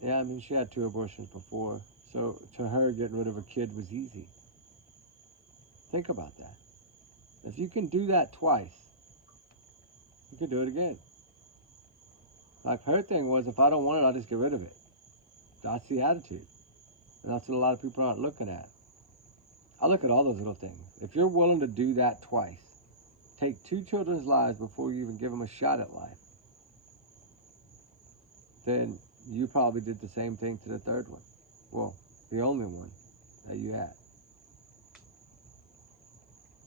Yeah, I mean, she had 2 abortions before, so to her, getting rid of a kid was easy. Think about that. If you can do that twice, you can do it again. Like, her thing was, if I don't want it, I'll just get rid of it. That's the attitude. And that's what a lot of people aren't looking at. I look at all those little things. If you're willing to do that twice, take 2 children's lives before you even give them a shot at life, then you probably did the same thing to the 3rd one. Well, the only one that you had.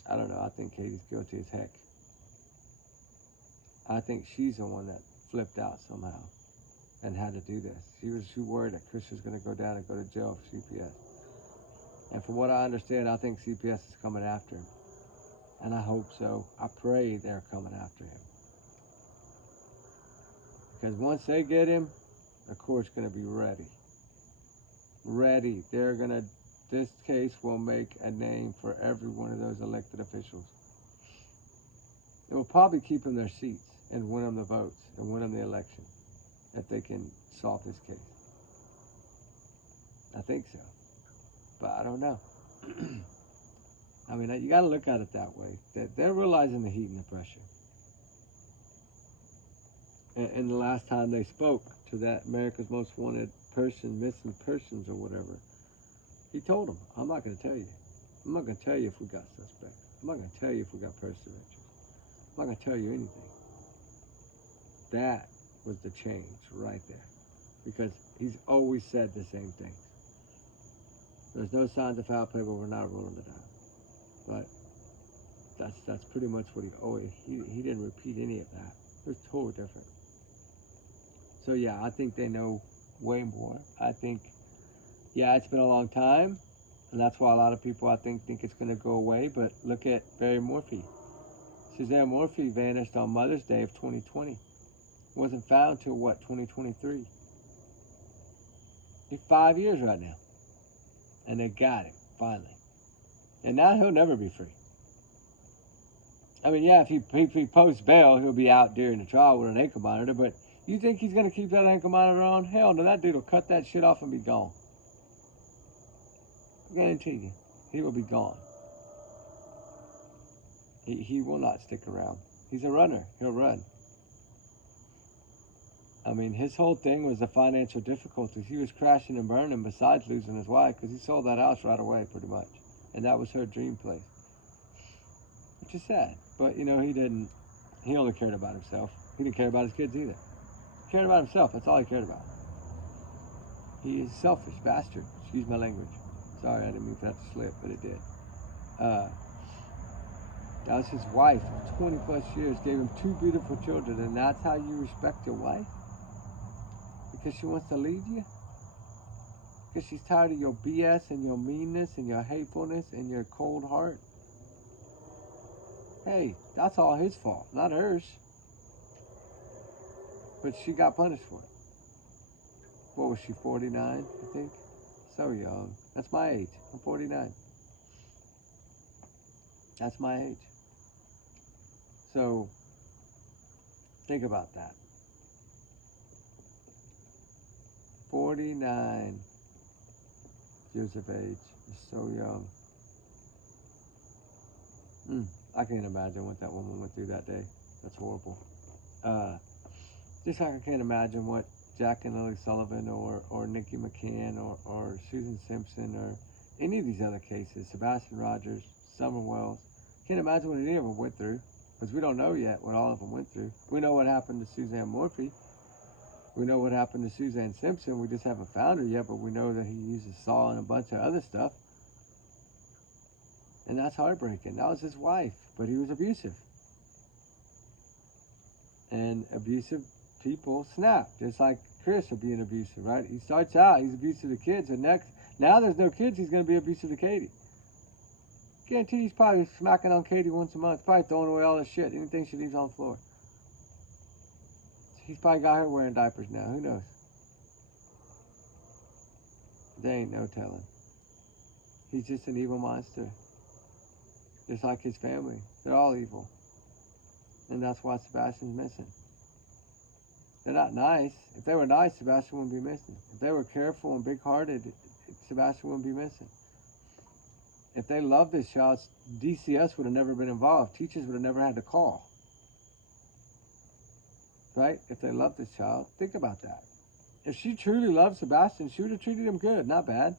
I don't know. I think Katie's guilty as heck. I think she's the one that flipped out somehow and had to do this. She was worried that Chris was going to go down and go to jail for CPS. And from what I understand, I think CPS is coming after him. And I hope so. I pray they're coming after him. Because once they get him, the court's going to be ready. Ready. They're going to, this case will make a name for every one of those elected officials. It will probably keep them their seats and win them the votes and win them the election if they can solve this case. I think so. But I don't know. I mean, you got to look at it that way. That they're realizing the heat and the pressure. And the last time they spoke to that America's Most Wanted person, missing persons or whatever, he told them, I'm not going to tell you. I'm not going to tell you if we got suspects. I'm not going to tell you if we got person interest. I'm not going to tell you anything. That was the change right there. Because he's always said the same things. There's no signs of foul play, but we're not ruling it out. But that's pretty much what he always, he didn't repeat any of that. It was totally different. So yeah, I think they know way more. I think, yeah, it's been a long time, and that's why a lot of people, I think it's going to go away. But look at Barry Morphy. Suzanne Morphy vanished on Mother's Day of 2020. Wasn't found till what, 2023? It's 5 years right now. And they got him, finally. And now he'll never be free. I mean, yeah, if he posts bail, he'll be out during the trial with an ankle monitor, but you think he's going to keep that ankle monitor on? Hell no, that dude will cut that shit off and be gone. I guarantee you, he will be gone. He will not stick around. He's a runner. He'll run. I mean, his whole thing was the financial difficulties. He was crashing and burning besides losing his wife because he sold that house right away pretty much. And that was her dream place. Which is sad. But, you know, he only cared about himself. He didn't care about his kids either. He cared about himself. That's all he cared about. He is a selfish bastard. Excuse my language. Sorry, I didn't mean for that to slip, but it did. That was his wife of 20 plus years, gave him 2 beautiful children, and that's how you respect your wife? Because she wants to leave you? Because she's tired of your BS and your meanness and your hatefulness and your cold heart? Hey, that's all his fault, not hers. But she got punished for it. What was she, 49, I think? So young. That's my age. I'm 49. That's my age. So, think about that. 49 years of age. So young. I can't imagine what that woman went through that day. That's horrible. Just like I can't imagine what Jack and Lily Sullivan or Nikki McCann or Susan Simpson or any of these other cases, Sebastian Rogers, Summer Wells, can't imagine what any of them went through because we don't know yet what all of them went through. We know what happened to Suzanne Morphy. We know what happened to Suzanne Simpson. We just haven't found her yet, but we know that he used a saw and a bunch of other stuff. And that's heartbreaking. That was his wife, but he was abusive. And abusive people snap, just like Chris will being abusive, right? He starts out, he's abusive to kids, and now there's no kids, he's going to be abusive to Katie. Guarantee he's probably smacking on Katie once a month, probably throwing away all the shit, anything she leaves on the floor. He's probably got her wearing diapers now, who knows? There ain't no telling. He's just an evil monster. Just like his family. They're all evil. And that's why Sebastian's missing. They're not nice. If they were nice, Sebastian wouldn't be missing. If they were careful and big-hearted, Sebastian wouldn't be missing. If they loved this child, DCS would have never been involved. Teachers would have never had to call. Right? If they loved this child, think about that. If she truly loved Sebastian, she would have treated him good, not bad.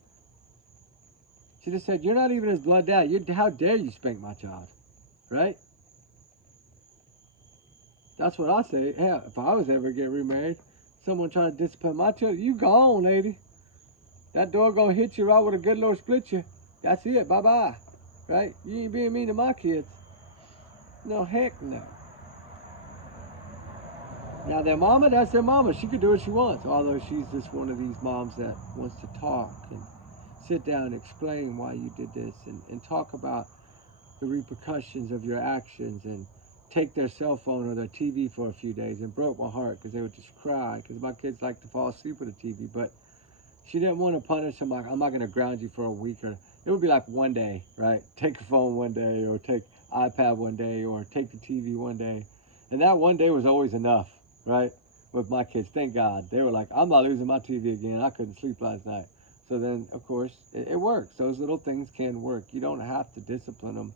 She just said, you're not even his blood dad. How dare you spank my child? Right? That's what I say. Hell, if I was ever to get remarried, someone trying to discipline my children, you gone, lady. That door gonna hit you right with a good Lord split you. That's it. Bye-bye. Right? You ain't being mean to my kids. No, heck no. Now, their mama, that's their mama. She can do what she wants. Although she's just one of these moms that wants to talk and sit down and explain why you did this and talk about the repercussions of your actions and take their cell phone or their TV for a few days, and broke my heart because they would just cry because my kids like to fall asleep with the TV. But she didn't want to punish them like, I'm not going to ground you for a week. Or it would be like one day, right? Take a phone one day, or take iPad one day, or take the TV one day. And that one day was always enough, right? With my kids, thank God. They were like, I'm not losing my TV again. I couldn't sleep last night. So then, of course, it works. Those little things can work. You don't have to discipline them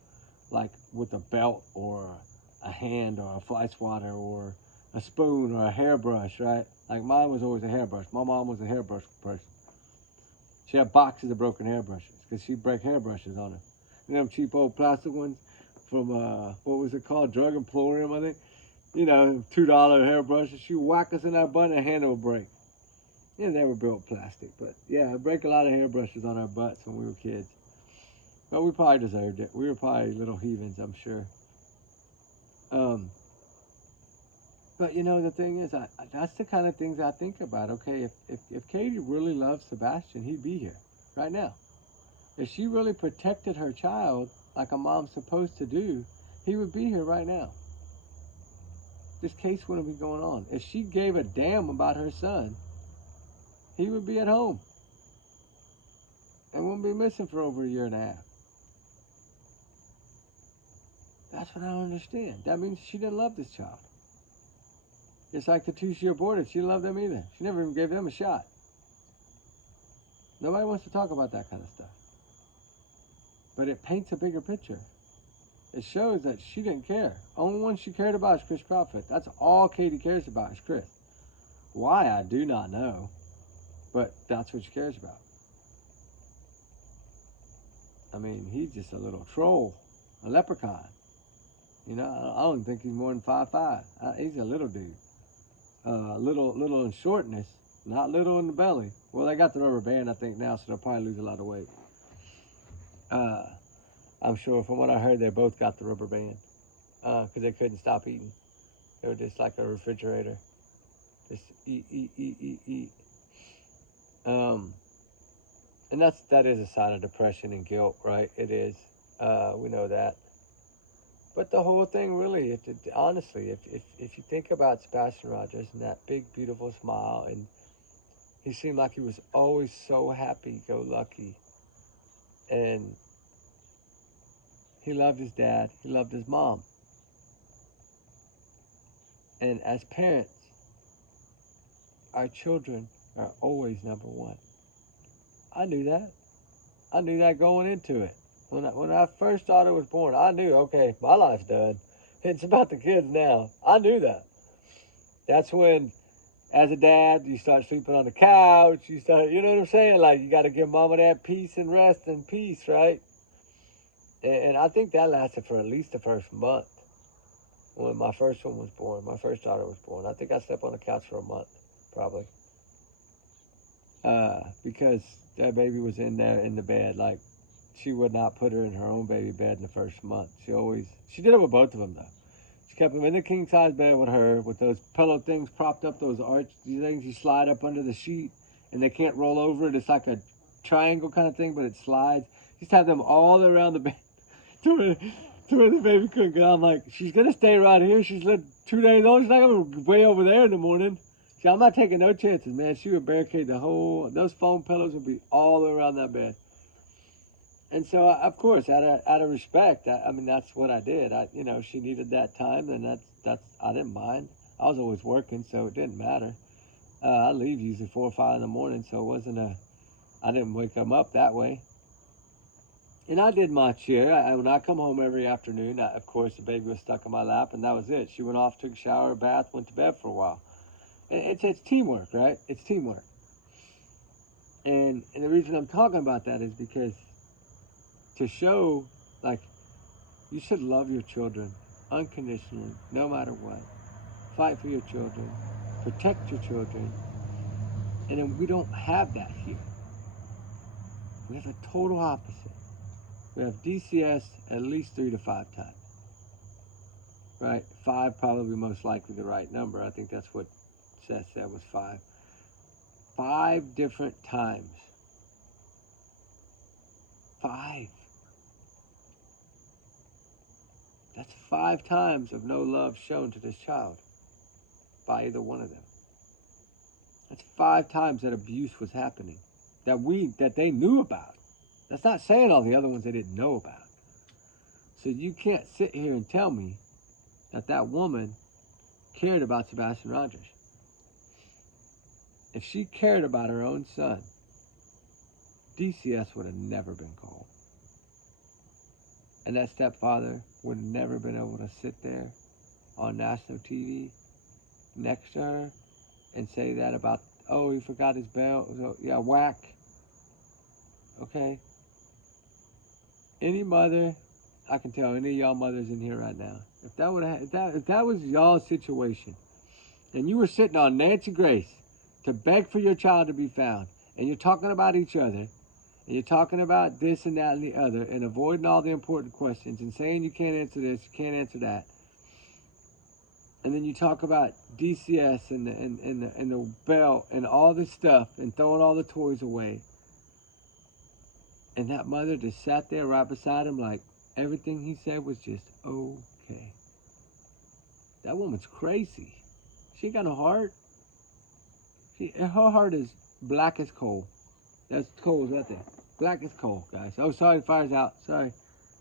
like with a belt or a hand or a fly swatter or a spoon or a hairbrush, right? Like mine was always a hairbrush. My mom was a hairbrush person. She had boxes of broken hairbrushes because she'd break hairbrushes on her. You know them cheap old plastic ones from, what was it called? Drug Emporium, I think. You know, $2 hairbrushes. She'd whack us in our butt and her hand would break. Yeah, they were built plastic, but yeah, I'd break a lot of hairbrushes on our butts when we were kids. But we probably deserved it. We were probably little heathens, I'm sure. But you know, the thing is, that's the kind of things I think about. Okay, if Katie really loved Sebastian, he'd be here right now. If she really protected her child like a mom's supposed to do, he would be here right now. This case wouldn't be going on. If she gave a damn about her son, he would be at home and wouldn't be missing for over a year and a half. That's what I don't understand. That means she didn't love this child. It's like the two she aborted. She didn't love them either. She never even gave them a shot. Nobody wants to talk about that kind of stuff. But it paints a bigger picture. It shows that she didn't care. Only one she cared about is Chris Proudfoot. That's all Katie cares about is Chris. Why, I do not know. But that's what she cares about. I mean, he's just a little troll. A leprechaun. You know, I don't think he's more than 5'5". He's a little dude. Little in shortness. Not little in the belly. Well, they got the rubber band, I think, now, so they'll probably lose a lot of weight. I'm sure from what I heard, they both got the rubber band because they couldn't stop eating. They were just like a refrigerator. Just eat. And that is a sign of depression and guilt, right? It is. We know that. But the whole thing really, honestly, if you think about Sebastian Rogers and that big, beautiful smile, and he seemed like he was always so happy-go-lucky, and he loved his dad, he loved his mom. And as parents, our children are always number one. I knew that. I knew that going into it. When our first daughter was born, I knew, okay, my life's done. It's about the kids now. I knew that. That's when, as a dad, you start sleeping on the couch. You start, you know what I'm saying? Like, you got to give mom and dad peace and rest and peace, right? And I think that lasted for at least the first month when my first one was born. My first daughter was born. I think I slept on the couch for a month, probably. Because that baby was in there in the bed. Like, she would not put her in her own baby bed in the first month. She did it with both of them, though. She kept them in the king-size bed with her, with those pillow things propped up, those things you slide up under the sheet, and they can't roll over it. It's like a triangle kind of thing, but it slides. She used to have them all around the bed to where the baby couldn't get out. I'm like, she's going to stay right here. She's 2 days old. She's not going to way over there in the morning. See, I'm not taking no chances, man. She would barricade those foam pillows would be all around that bed. And so, of course, out of respect, I mean, that's what I did. She needed that time, and I didn't mind. I was always working, so it didn't matter. I leave usually 4 or 5 in the morning, so it wasn't I didn't wake them up that way. And I did my share. When I come home every afternoon, of course, the baby was stuck in my lap, and that was it. She went off, took a shower, bath, went to bed for a while. It's teamwork, right? It's teamwork. And the reason I'm talking about that is because to show, like, you should love your children unconditionally, no matter what. Fight for your children. Protect your children. And then we don't have that here. We have a total opposite. We have DCS at least 3 to 5 times. Right? 5 probably most likely the right number. I think that's what Seth said was 5. 5 different times. 5. That's 5 times of no love shown to this child by either one of them. That's 5 times that abuse was happening that they knew about. That's not saying all the other ones they didn't know about. So you can't sit here and tell me that woman cared about Sebastian Rogers. If she cared about her own son, DCS would have never been called. And that stepfather would have never been able to sit there on national TV next to her and say that about, oh, he forgot his belt. Yeah, whack. Okay? Any mother, I can tell any of y'all mothers in here right now, if that was y'all's situation, and you were sitting on Nancy Grace to beg for your child to be found, and you're talking about each other, and you're talking about this and that and the other, and avoiding all the important questions, and saying you can't answer this, you can't answer that, and then you talk about DCS and the belt and all this stuff, and throwing all the toys away, and that mother just sat there right beside him like everything he said was just okay. Okay. That woman's crazy. She ain't got no heart. Her heart is black as coal. That's coal right there. Black as coal, guys. Oh, sorry, the fire's out. Sorry.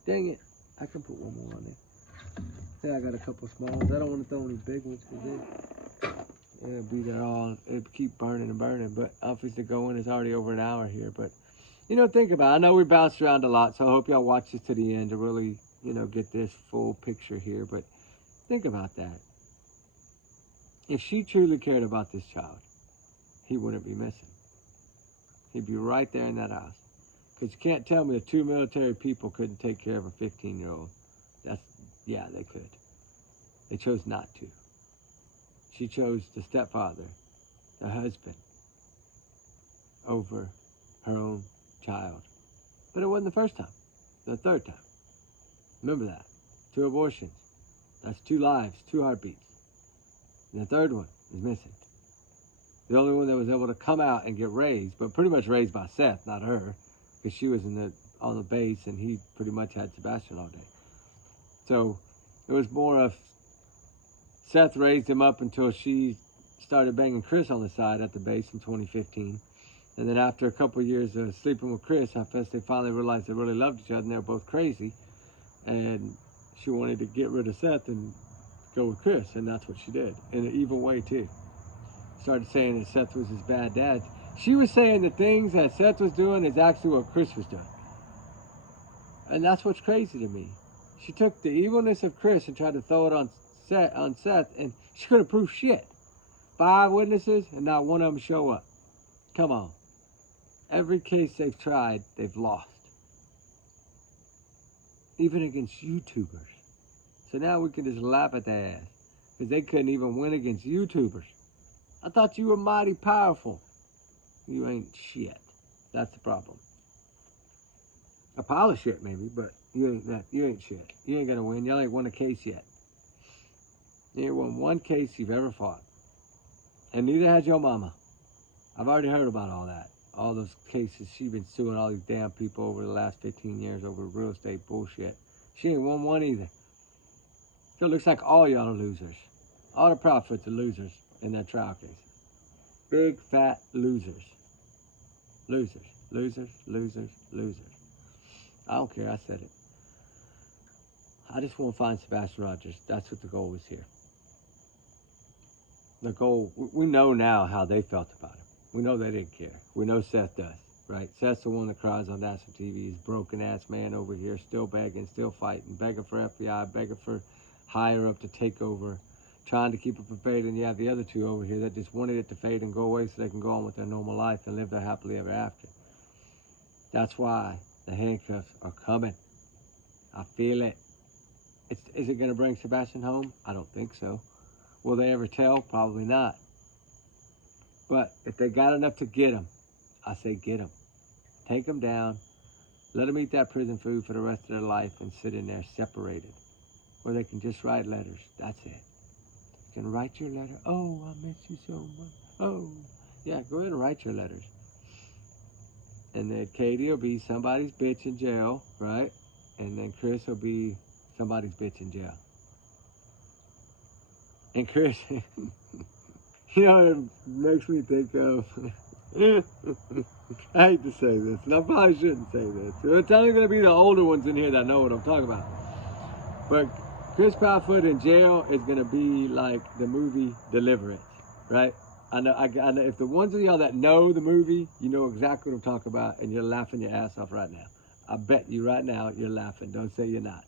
Dang it. I can put one more on there. Yeah, I got a couple smalls. I don't want to throw any big ones because it'll be there all. It'll keep burning and burning. But obviously going is already over an hour here. But, you know, think about it. I know we bounced around a lot, so I hope y'all watch this to the end to really, you know, get this full picture here. But think about that. If she truly cared about this child, he wouldn't be missing. He'd be right there in that house. Because you can't tell me that two military people couldn't take care of a 15-year-old. Yeah, they could. They chose not to. She chose the stepfather, the husband, over her own child. But it wasn't the first time. The third time. Remember that. 2 abortions. That's 2 lives, 2 heartbeats. And the third one is missing. The only one that was able to come out and get raised, but pretty much raised by Seth, not her, because she was on the base and he pretty much had Sebastian all day. So it was more of Seth raised him up until she started banging Chris on the side at the base in 2015. And then after a couple of years of sleeping with Chris, I guess they finally realized they really loved each other and they were both crazy. And she wanted to get rid of Seth and go with Chris, and that's what she did, in an evil way too. Started saying that Seth was his bad dad. She was saying the things that Seth was doing is actually what Chris was doing. And that's what's crazy to me. She took the evilness of Chris and tried to throw it on Seth, and she couldn't prove shit. 5 witnesses, and not one of them show up. Come on. Every case they've tried, they've lost. Even against YouTubers. So now we can just laugh at their ass. Because they couldn't even win against YouTubers. I thought you were mighty powerful. You ain't shit. That's the problem. A pile of shit maybe, but you ain't shit. You ain't gonna win. Y'all ain't won a case yet. You ain't won 1 case you've ever fought. And neither has your mama. I've already heard about all that. All those cases she's been suing all these damn people over the last 15 years over real estate bullshit. She ain't won one either. So it looks like all y'all are losers. All the prophets are losers in their trial cases. Big, fat losers. Losers, losers, losers, losers. I don't care, I said it. I just want to find Sebastian Rogers. That's what the goal is here. The goal, we know now how they felt about him. We know they didn't care. We know Seth does, right? Seth's the one that cries on national TV. He's broken ass man over here, still begging, still fighting, begging for FBI, begging for higher up to take over, trying to keep it from fading. You have the other 2 over here that just wanted it to fade and go away so they can go on with their normal life and live their happily ever after. That's why the handcuffs are coming. I feel it. Is it going to bring Sebastian home? I don't think so. Will they ever tell? Probably not. But if they got enough to get him, I say get him. Take him down. Let him eat that prison food for the rest of their life and sit in there separated. Where they can just write letters. That's it. You can write your letter. Oh, I miss you so much. Oh. Yeah, go ahead and write your letters. And then Katie will be somebody's bitch in jail, right? And then Chris will be somebody's bitch in jail. And Chris, you know what it makes me think of? I hate to say this, and I probably shouldn't say this. It's only going to be the older ones in here that know what I'm talking about. But Chris Proudfoot in jail is going to be like the movie Deliverance, right? I know if the ones of y'all that know the movie, you know exactly what I'm talking about, and you're laughing your ass off right now. I bet you right now you're laughing. Don't say you're not.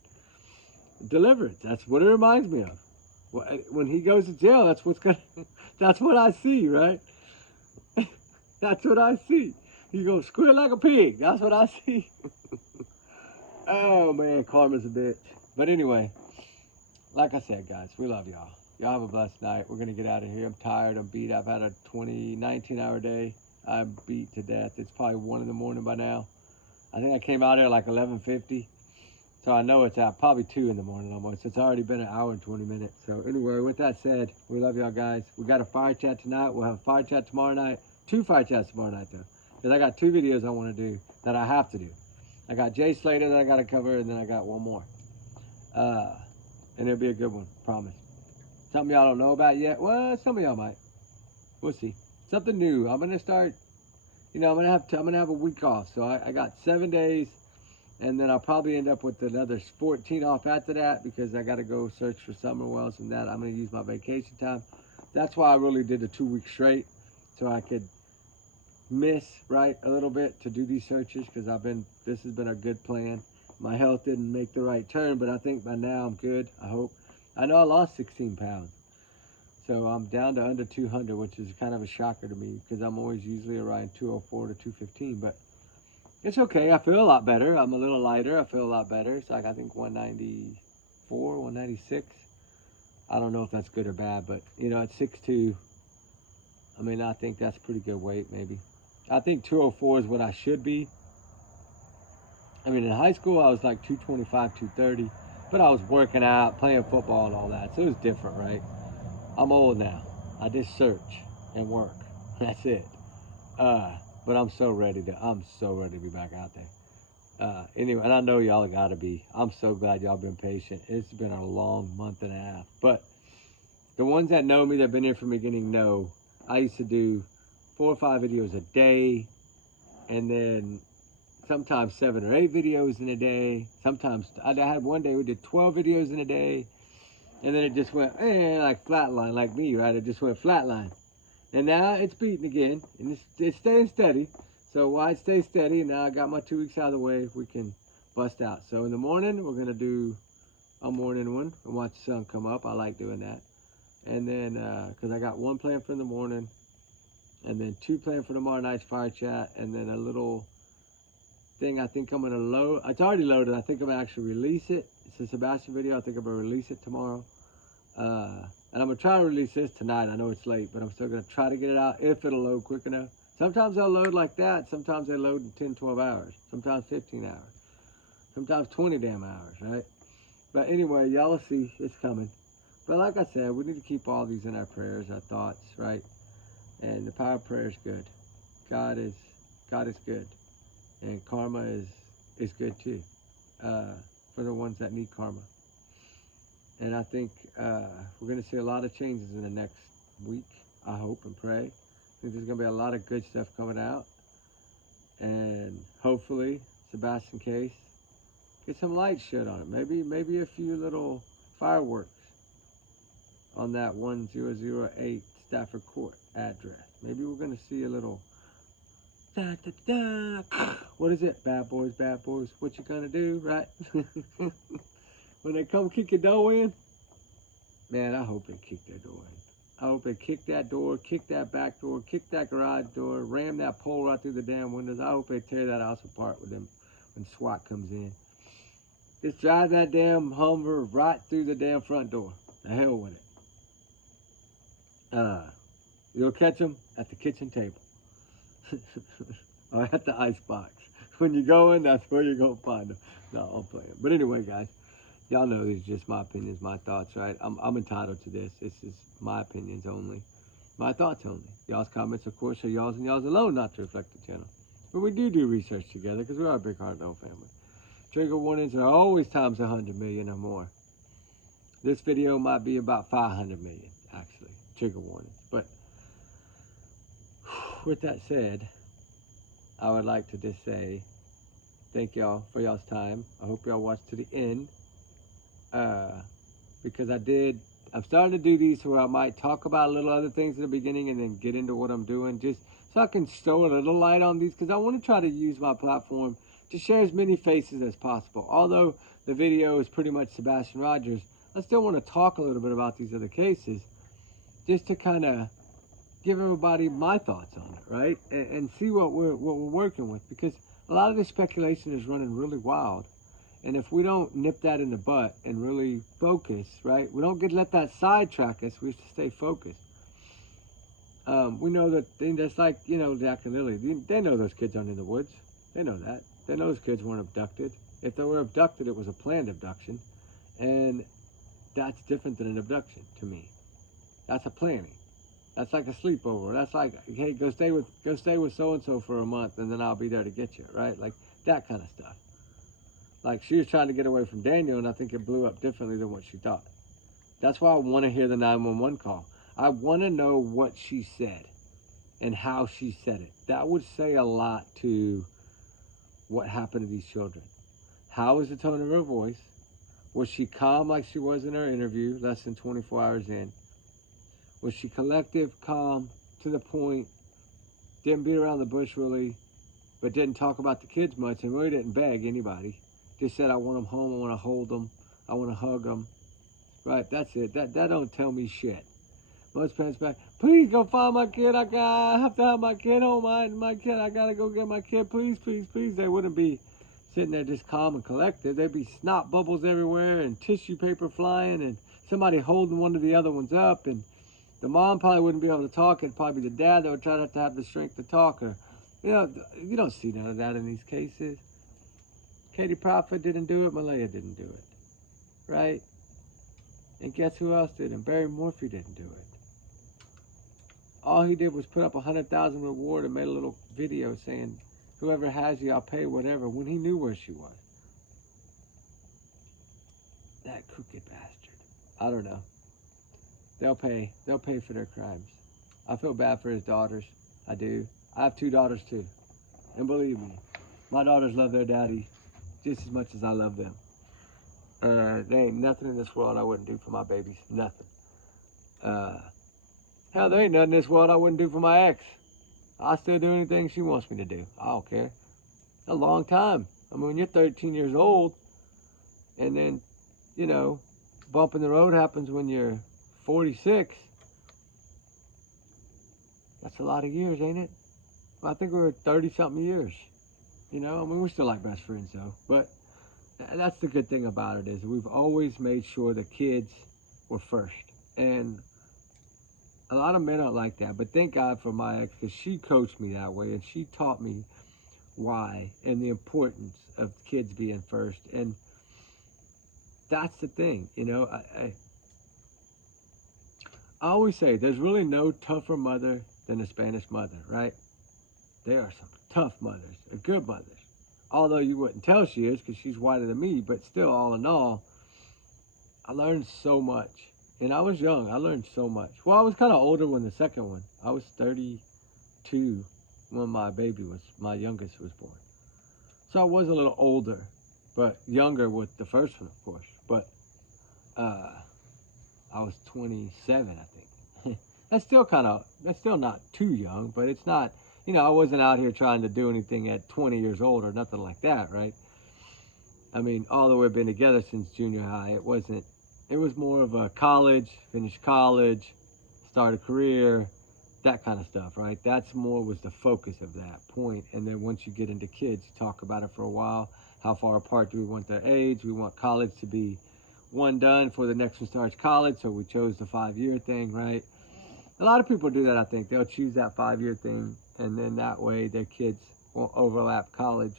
Deliverance, that's what it reminds me of. When he goes to jail, that's that's what I see, right? That's what I see. He goes squeal like a pig. That's what I see. Oh man, karma's a bitch. But anyway, like I said, guys, we love y'all. Y'all have a blessed night. We're gonna get out of here. I'm tired. I'm beat. I've had a 19-hour day. I'm beat to death. It's probably 1 in the morning by now. I think I came out here like 11:50. So I know it's out probably 2 in the morning almost. It's already been 1 hour and 20 minutes. So anyway, with that said, we love y'all guys. We got a fire chat tonight. We'll have a fire chat tomorrow night. 2 fire chats tomorrow night though. Because I got 2 videos I want to do that I have to do. I got Jay Slater that I got to cover, and then I got one more. and it'll be a good one, promise. Something y'all don't know about yet? Well, some of y'all might. We'll see. Something new. I'm gonna start. I'm gonna have a week off. So I got 7 days, and then I'll probably end up with another 14 off after that because I got to go search for summer wells and that. I'm gonna use my vacation time. That's why I really did the 2 weeks straight, so I could miss a little bit to do these searches because this has been a good plan. My health didn't make the right turn, but I think by now I'm good. I hope. I know I lost 16 pounds. So I'm down to under 200, which is kind of a shocker to me because I'm always usually around 204 to 215. But it's okay. I feel a lot better. I'm a little lighter. I feel a lot better. It's like I think 194, 196. I don't know if that's good or bad, but at 6'2", I mean, I think that's pretty good weight maybe. I think 204 is what I should be. I mean, in high school, I was like 225, 230, but I was working out, playing football and all that. So it was different, right? I'm old now. I just search and work. That's it. But I'm so ready to be back out there. Anyway, and I know y'all gotta be. I'm so glad y'all been patient. It's been a long month and a half. But the ones that know me, that have been here from the beginning, know I used to do 4 or 5 videos a day, and then sometimes 7 or 8 videos in a day. Sometimes I had one day we did 12 videos in a day. And then it just went, like flatline, like me, right? It just went flatline. And now it's beating again, and it's staying steady. So while it stays steady, now I got my 2 weeks out of the way, we can bust out. So in the morning, we're going to do a morning one and watch the sun come up. I like doing that. And then, because I got 1 planned for the morning, and then 2 planned for tomorrow night's fire chat, and then a little thing I think I'm going to load. It's already loaded. I think I'm going to actually release it. It's a Sebastian video. I think I'm going to release it tomorrow. And I'm going to try to release this tonight. I know it's late, but I'm still going to try to get it out if it'll load quick enough. Sometimes they'll load like that. Sometimes they load in 10, 12 hours. Sometimes 15 hours. Sometimes 20 damn hours, right? But anyway, y'all will see it's coming. But like I said, we need to keep all these in our prayers, our thoughts, right? And the power of prayer is good. God is good. And karma is good too. For the ones that need karma. And I think we're going to see a lot of changes in the next week, I hope and pray. I think there's going to be a lot of good stuff coming out. And hopefully, Sebastian case, get some light shed on it. Maybe a few little fireworks on that 1008 Stafford Court address. Maybe we're going to see a little da, da, da. What is it? Bad boys, what you gonna do, right? When they come kick your door in, man, I hope they kick their door in. I hope they kick that door, kick that back door, kick that garage door, ram that pole right through the damn windows. I hope they tear that house apart with them when SWAT comes in. Just drive that damn Hummer right through the damn front door. The hell with it. You'll catch them at the kitchen table. Or at the icebox. When you go in, that's where you're going to find them. No, I'm playing. But anyway, guys, y'all know these are just my opinions, my thoughts, right? I'm entitled to this. This is my opinions only. My thoughts only. Y'all's comments, of course, are y'all's and y'all's alone, not to reflect the channel. But we do research together because we are a big heart and family. Trigger warnings are always times 100 million or more. This video might be about 500 million, actually, trigger warnings. But with that said, I would like to just say thank y'all for y'all's time. I hope y'all watched to the end. Because I'm starting to do these where I might talk about little other things in the beginning and then get into what I'm doing, just so I can throw a little light on these, because I want to try to use my platform to share as many faces as possible. Although the video is pretty much Sebastian Rogers, I still want to talk a little bit about these other cases, just to kind of give everybody my thoughts on it, right? And see what we're working with, because a lot of this speculation is running really wild. And if we don't nip that in the butt and really focus, right? We don't let that sidetrack us. We have to stay focused. We know that that's like, Jack and Lily. They know those kids aren't in the woods. They know that. They know those kids weren't abducted. If they were abducted, it was a planned abduction. And that's different than an abduction to me. That's a planning. That's like a sleepover. That's like, hey, go stay with so-and-so for a month and then I'll be there to get you, right? Like that kind of stuff. Like she was trying to get away from Daniel, and I think it blew up differently than what she thought. That's why I want to hear the 911 call. I want to know what she said and how she said it. That would say a lot to what happened to these children. How was the tone of her voice? Was she calm like she was in her interview, less than 24 hours in? Was she collective, calm, to the point, didn't beat around the bush really, but didn't talk about the kids much and really didn't beg anybody? Just said, I want them home, I want to hold them, I want to hug them. Right, that's it. That don't tell me shit. Most parents back, please go find my kid. I have to have my kid home. My kid, I gotta go get my kid. Please, please, please. They wouldn't be sitting there just calm and collected. There'd be snot bubbles everywhere and tissue paper flying and somebody holding one of the other ones up. And the mom probably wouldn't be able to talk. It'd probably be the dad that would try not to have the strength to talk. Or, you don't see none of that in these cases. Katie Prophet didn't do it. Malaya didn't do it. Right? And guess who else didn't? Barry Morphy didn't do it. All he did was put up 100,000 reward and made a little video saying, whoever has you, I'll pay whatever, when he knew where she was. That crooked bastard. I don't know. They'll pay. They'll pay for their crimes. I feel bad for his daughters. I do. I have 2 daughters too. And believe me, my daughters love their daddy just as much as I love them. There ain't nothing in this world I wouldn't do for my babies. Nothing. Hell, there ain't nothing in this world I wouldn't do for my ex. I'll still do anything she wants me to do. I don't care. A long time. I mean, when you're 13 years old, and then, bump in the road happens when you're 46, that's a lot of years, ain't it? Well, I think we're 30-something years. I mean, we're still like best friends, though. But that's the good thing about it is we've always made sure the kids were first. And a lot of men aren't like that, but thank God for my ex, because she coached me that way, and she taught me why and the importance of kids being first. And that's the thing, I always say there's really no tougher mother than a Spanish mother, right? There are some tough mothers, good mothers. Although you wouldn't tell she is because she's whiter than me, but still, all in all, I learned so much. And I was young. I learned so much. Well, I was kind of older when the second one. I was 32 when my youngest was born. So I was a little older, but younger with the first one, of course. But I was 27, I think. That's still not too young, but it's not, I wasn't out here trying to do anything at 20 years old or nothing like that, right? I mean, although we've been together since junior high, it was more of a finish college, start a career, that kind of stuff, right? That's more was the focus of that point. And then once you get into kids, you talk about it for a while. How far apart do we want their age? We want college to be one done before the next one starts college, so we chose the 5-year thing, right? A lot of people do that, I think. They'll choose that 5-year thing, and then that way their kids won't overlap college.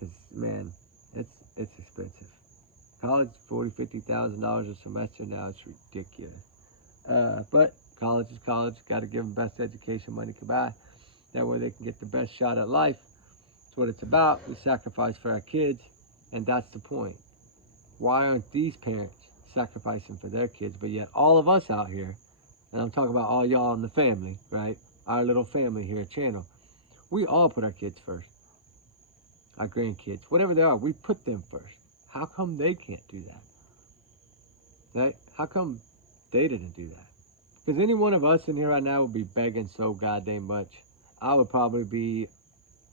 Because, man, it's expensive. College, $40,000-$50,000 a semester now. It's ridiculous. But college is college. Got to give them best education money can buy. That way they can get the best shot at life. That's what it's about. We sacrifice for our kids, and that's the point. Why aren't these parents sacrificing for their kids? But yet all of us out here, and I'm talking about all y'all in the family, right? Our little family here at Channel. We all put our kids first. Our grandkids, whatever they are, we put them first. How come they can't do that? Right? How come they didn't do that? Because any one of us in here right now would be begging so goddamn much. I would probably be,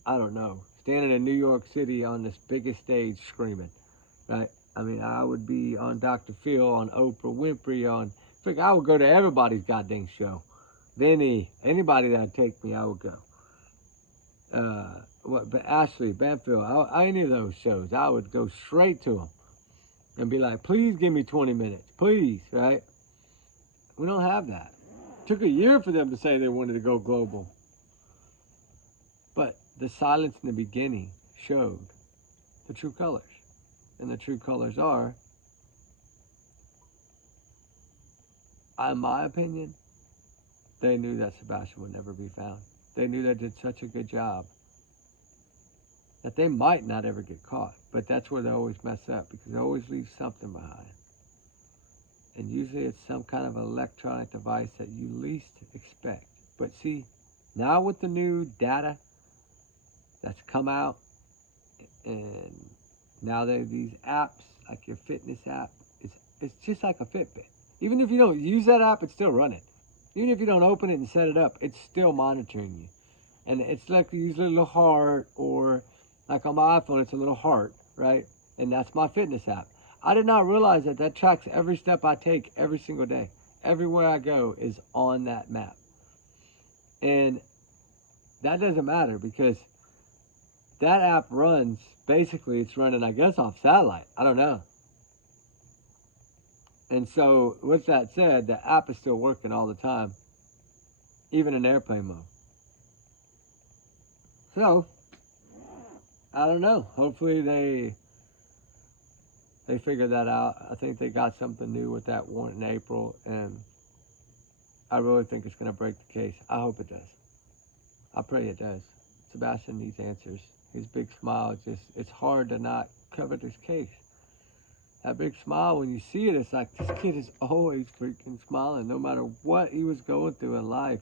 I don't know, standing in New York City on this biggest stage screaming, right? I mean, I would be on Dr. Phil, on Oprah Winfrey, I would go to everybody's goddamn show. Vinny, anybody that would take me, I would go. But Ashley, Banfield, any of those shows, I would go straight to them and be like, please give me 20 minutes, please, right? We don't have that. It took a year for them to say they wanted to go global. But the silence in the beginning showed the true colors. And the true colors are, in my opinion, they knew that Sebastian would never be found. They knew they did such a good job that they might not ever get caught. But that's where they always mess up, because they always leave something behind. And usually it's some kind of electronic device that you least expect. But see, now with the new data that's come out, and now they have these apps, like your fitness app, it's just like a Fitbit. Even if you don't use that app, it's still running. Even if you don't open it and set it up, it's still monitoring you. And it's like usually a little heart, or like on my iPhone, it's a little heart, right? And that's my fitness app. I did not realize that that tracks every step I take every single day. Everywhere I go is on that map. And that doesn't matter because that app runs, basically it's running, I guess, off satellite. I don't know. And so with that said, the app is still working all the time, even in airplane mode. So, I don't know. Hopefully they figure that out. I think they got something new with that warrant in April, and I really think it's going to break the case. I hope it does. I pray it does. Sebastian needs answers. His big smile, it's hard to not cover this case. That big smile, when you see it, it's like, this kid is always freaking smiling, no matter what he was going through in life.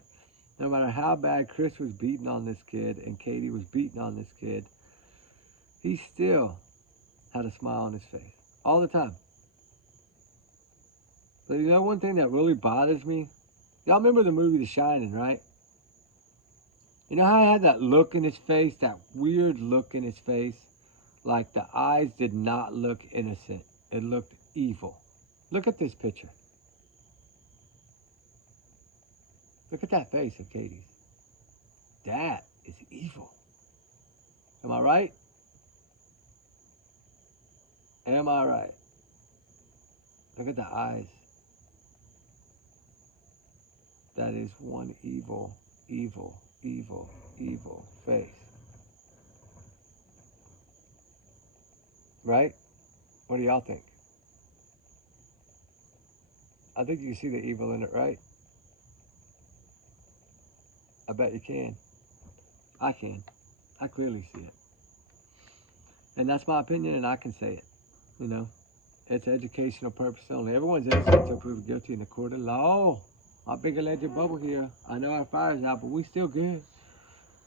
No matter how bad Chris was beating on this kid and Katie was beating on this kid, he still had a smile on his face all the time. But you know one thing that really bothers me? Y'all remember the movie The Shining, right? You know how he had that look in his face, that weird look in his face? Like the eyes did not look innocent. It looked evil. Look at this picture. Look at that face of Katie's. That is evil. Am I right? Am I right? Look at the eyes. That is one evil, evil, evil, evil face. Right? What do y'all think? I think you see the evil in it, right? I bet you can. I can. I clearly see it. And that's my opinion, and I can say it. You know? It's educational purpose only. Everyone's innocent until proven guilty in the court of law. My big alleged bubble here. I know our fire's out, but we still good.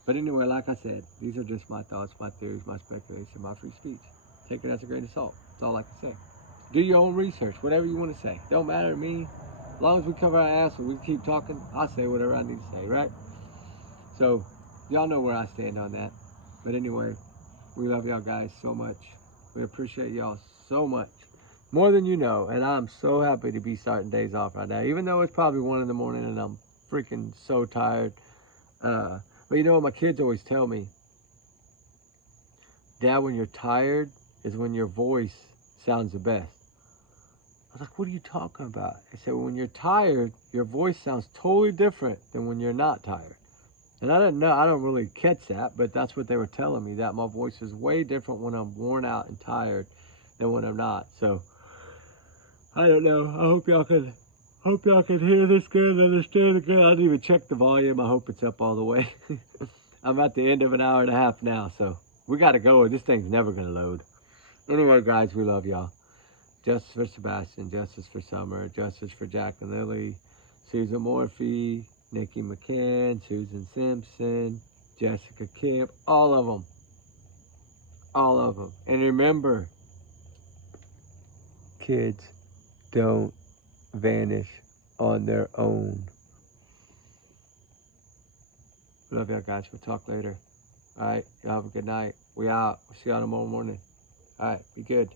But anyway, like I said, these are just my thoughts, my theories, my speculation, my free speech. Take it as a grain of salt. That's all I can say. Do your own research, whatever you want to say. Don't matter to me. As long as we cover our ass and we keep talking, I'll say whatever I need to say, right? So, y'all know where I stand on that. But anyway, we love y'all guys so much. We appreciate y'all so much. More than you know. And I'm so happy to be starting days off right now. Even though it's probably 1 in the morning and I'm freaking so tired. But you know what my kids always tell me? Dad, when you're tired is when your voice sounds the best. I was like, what are you talking about? I said, when you're tired, your voice sounds totally different than when you're not tired. And I didn't know, I don't really catch that, but that's what they were telling me, that my voice is way different when I'm worn out and tired than when I'm not. So, I don't know. I hope y'all can hear this good, understand it good. I didn't even check the volume. I hope it's up all the way. I'm at the end of an hour and a half now, so we got to go. This thing's never going to load. Anyway, guys, we love y'all. Justice for Sebastian, justice for Summer, justice for Jack and Lily, Susan Morphy, Nikki McCann, Susan Simpson, Jessica Kemp, all of them. All of them. And remember, kids don't vanish on their own. Love y'all guys. We'll talk later. All right. Y'all have a good night. We out. We'll see y'all tomorrow morning. All right. Be good.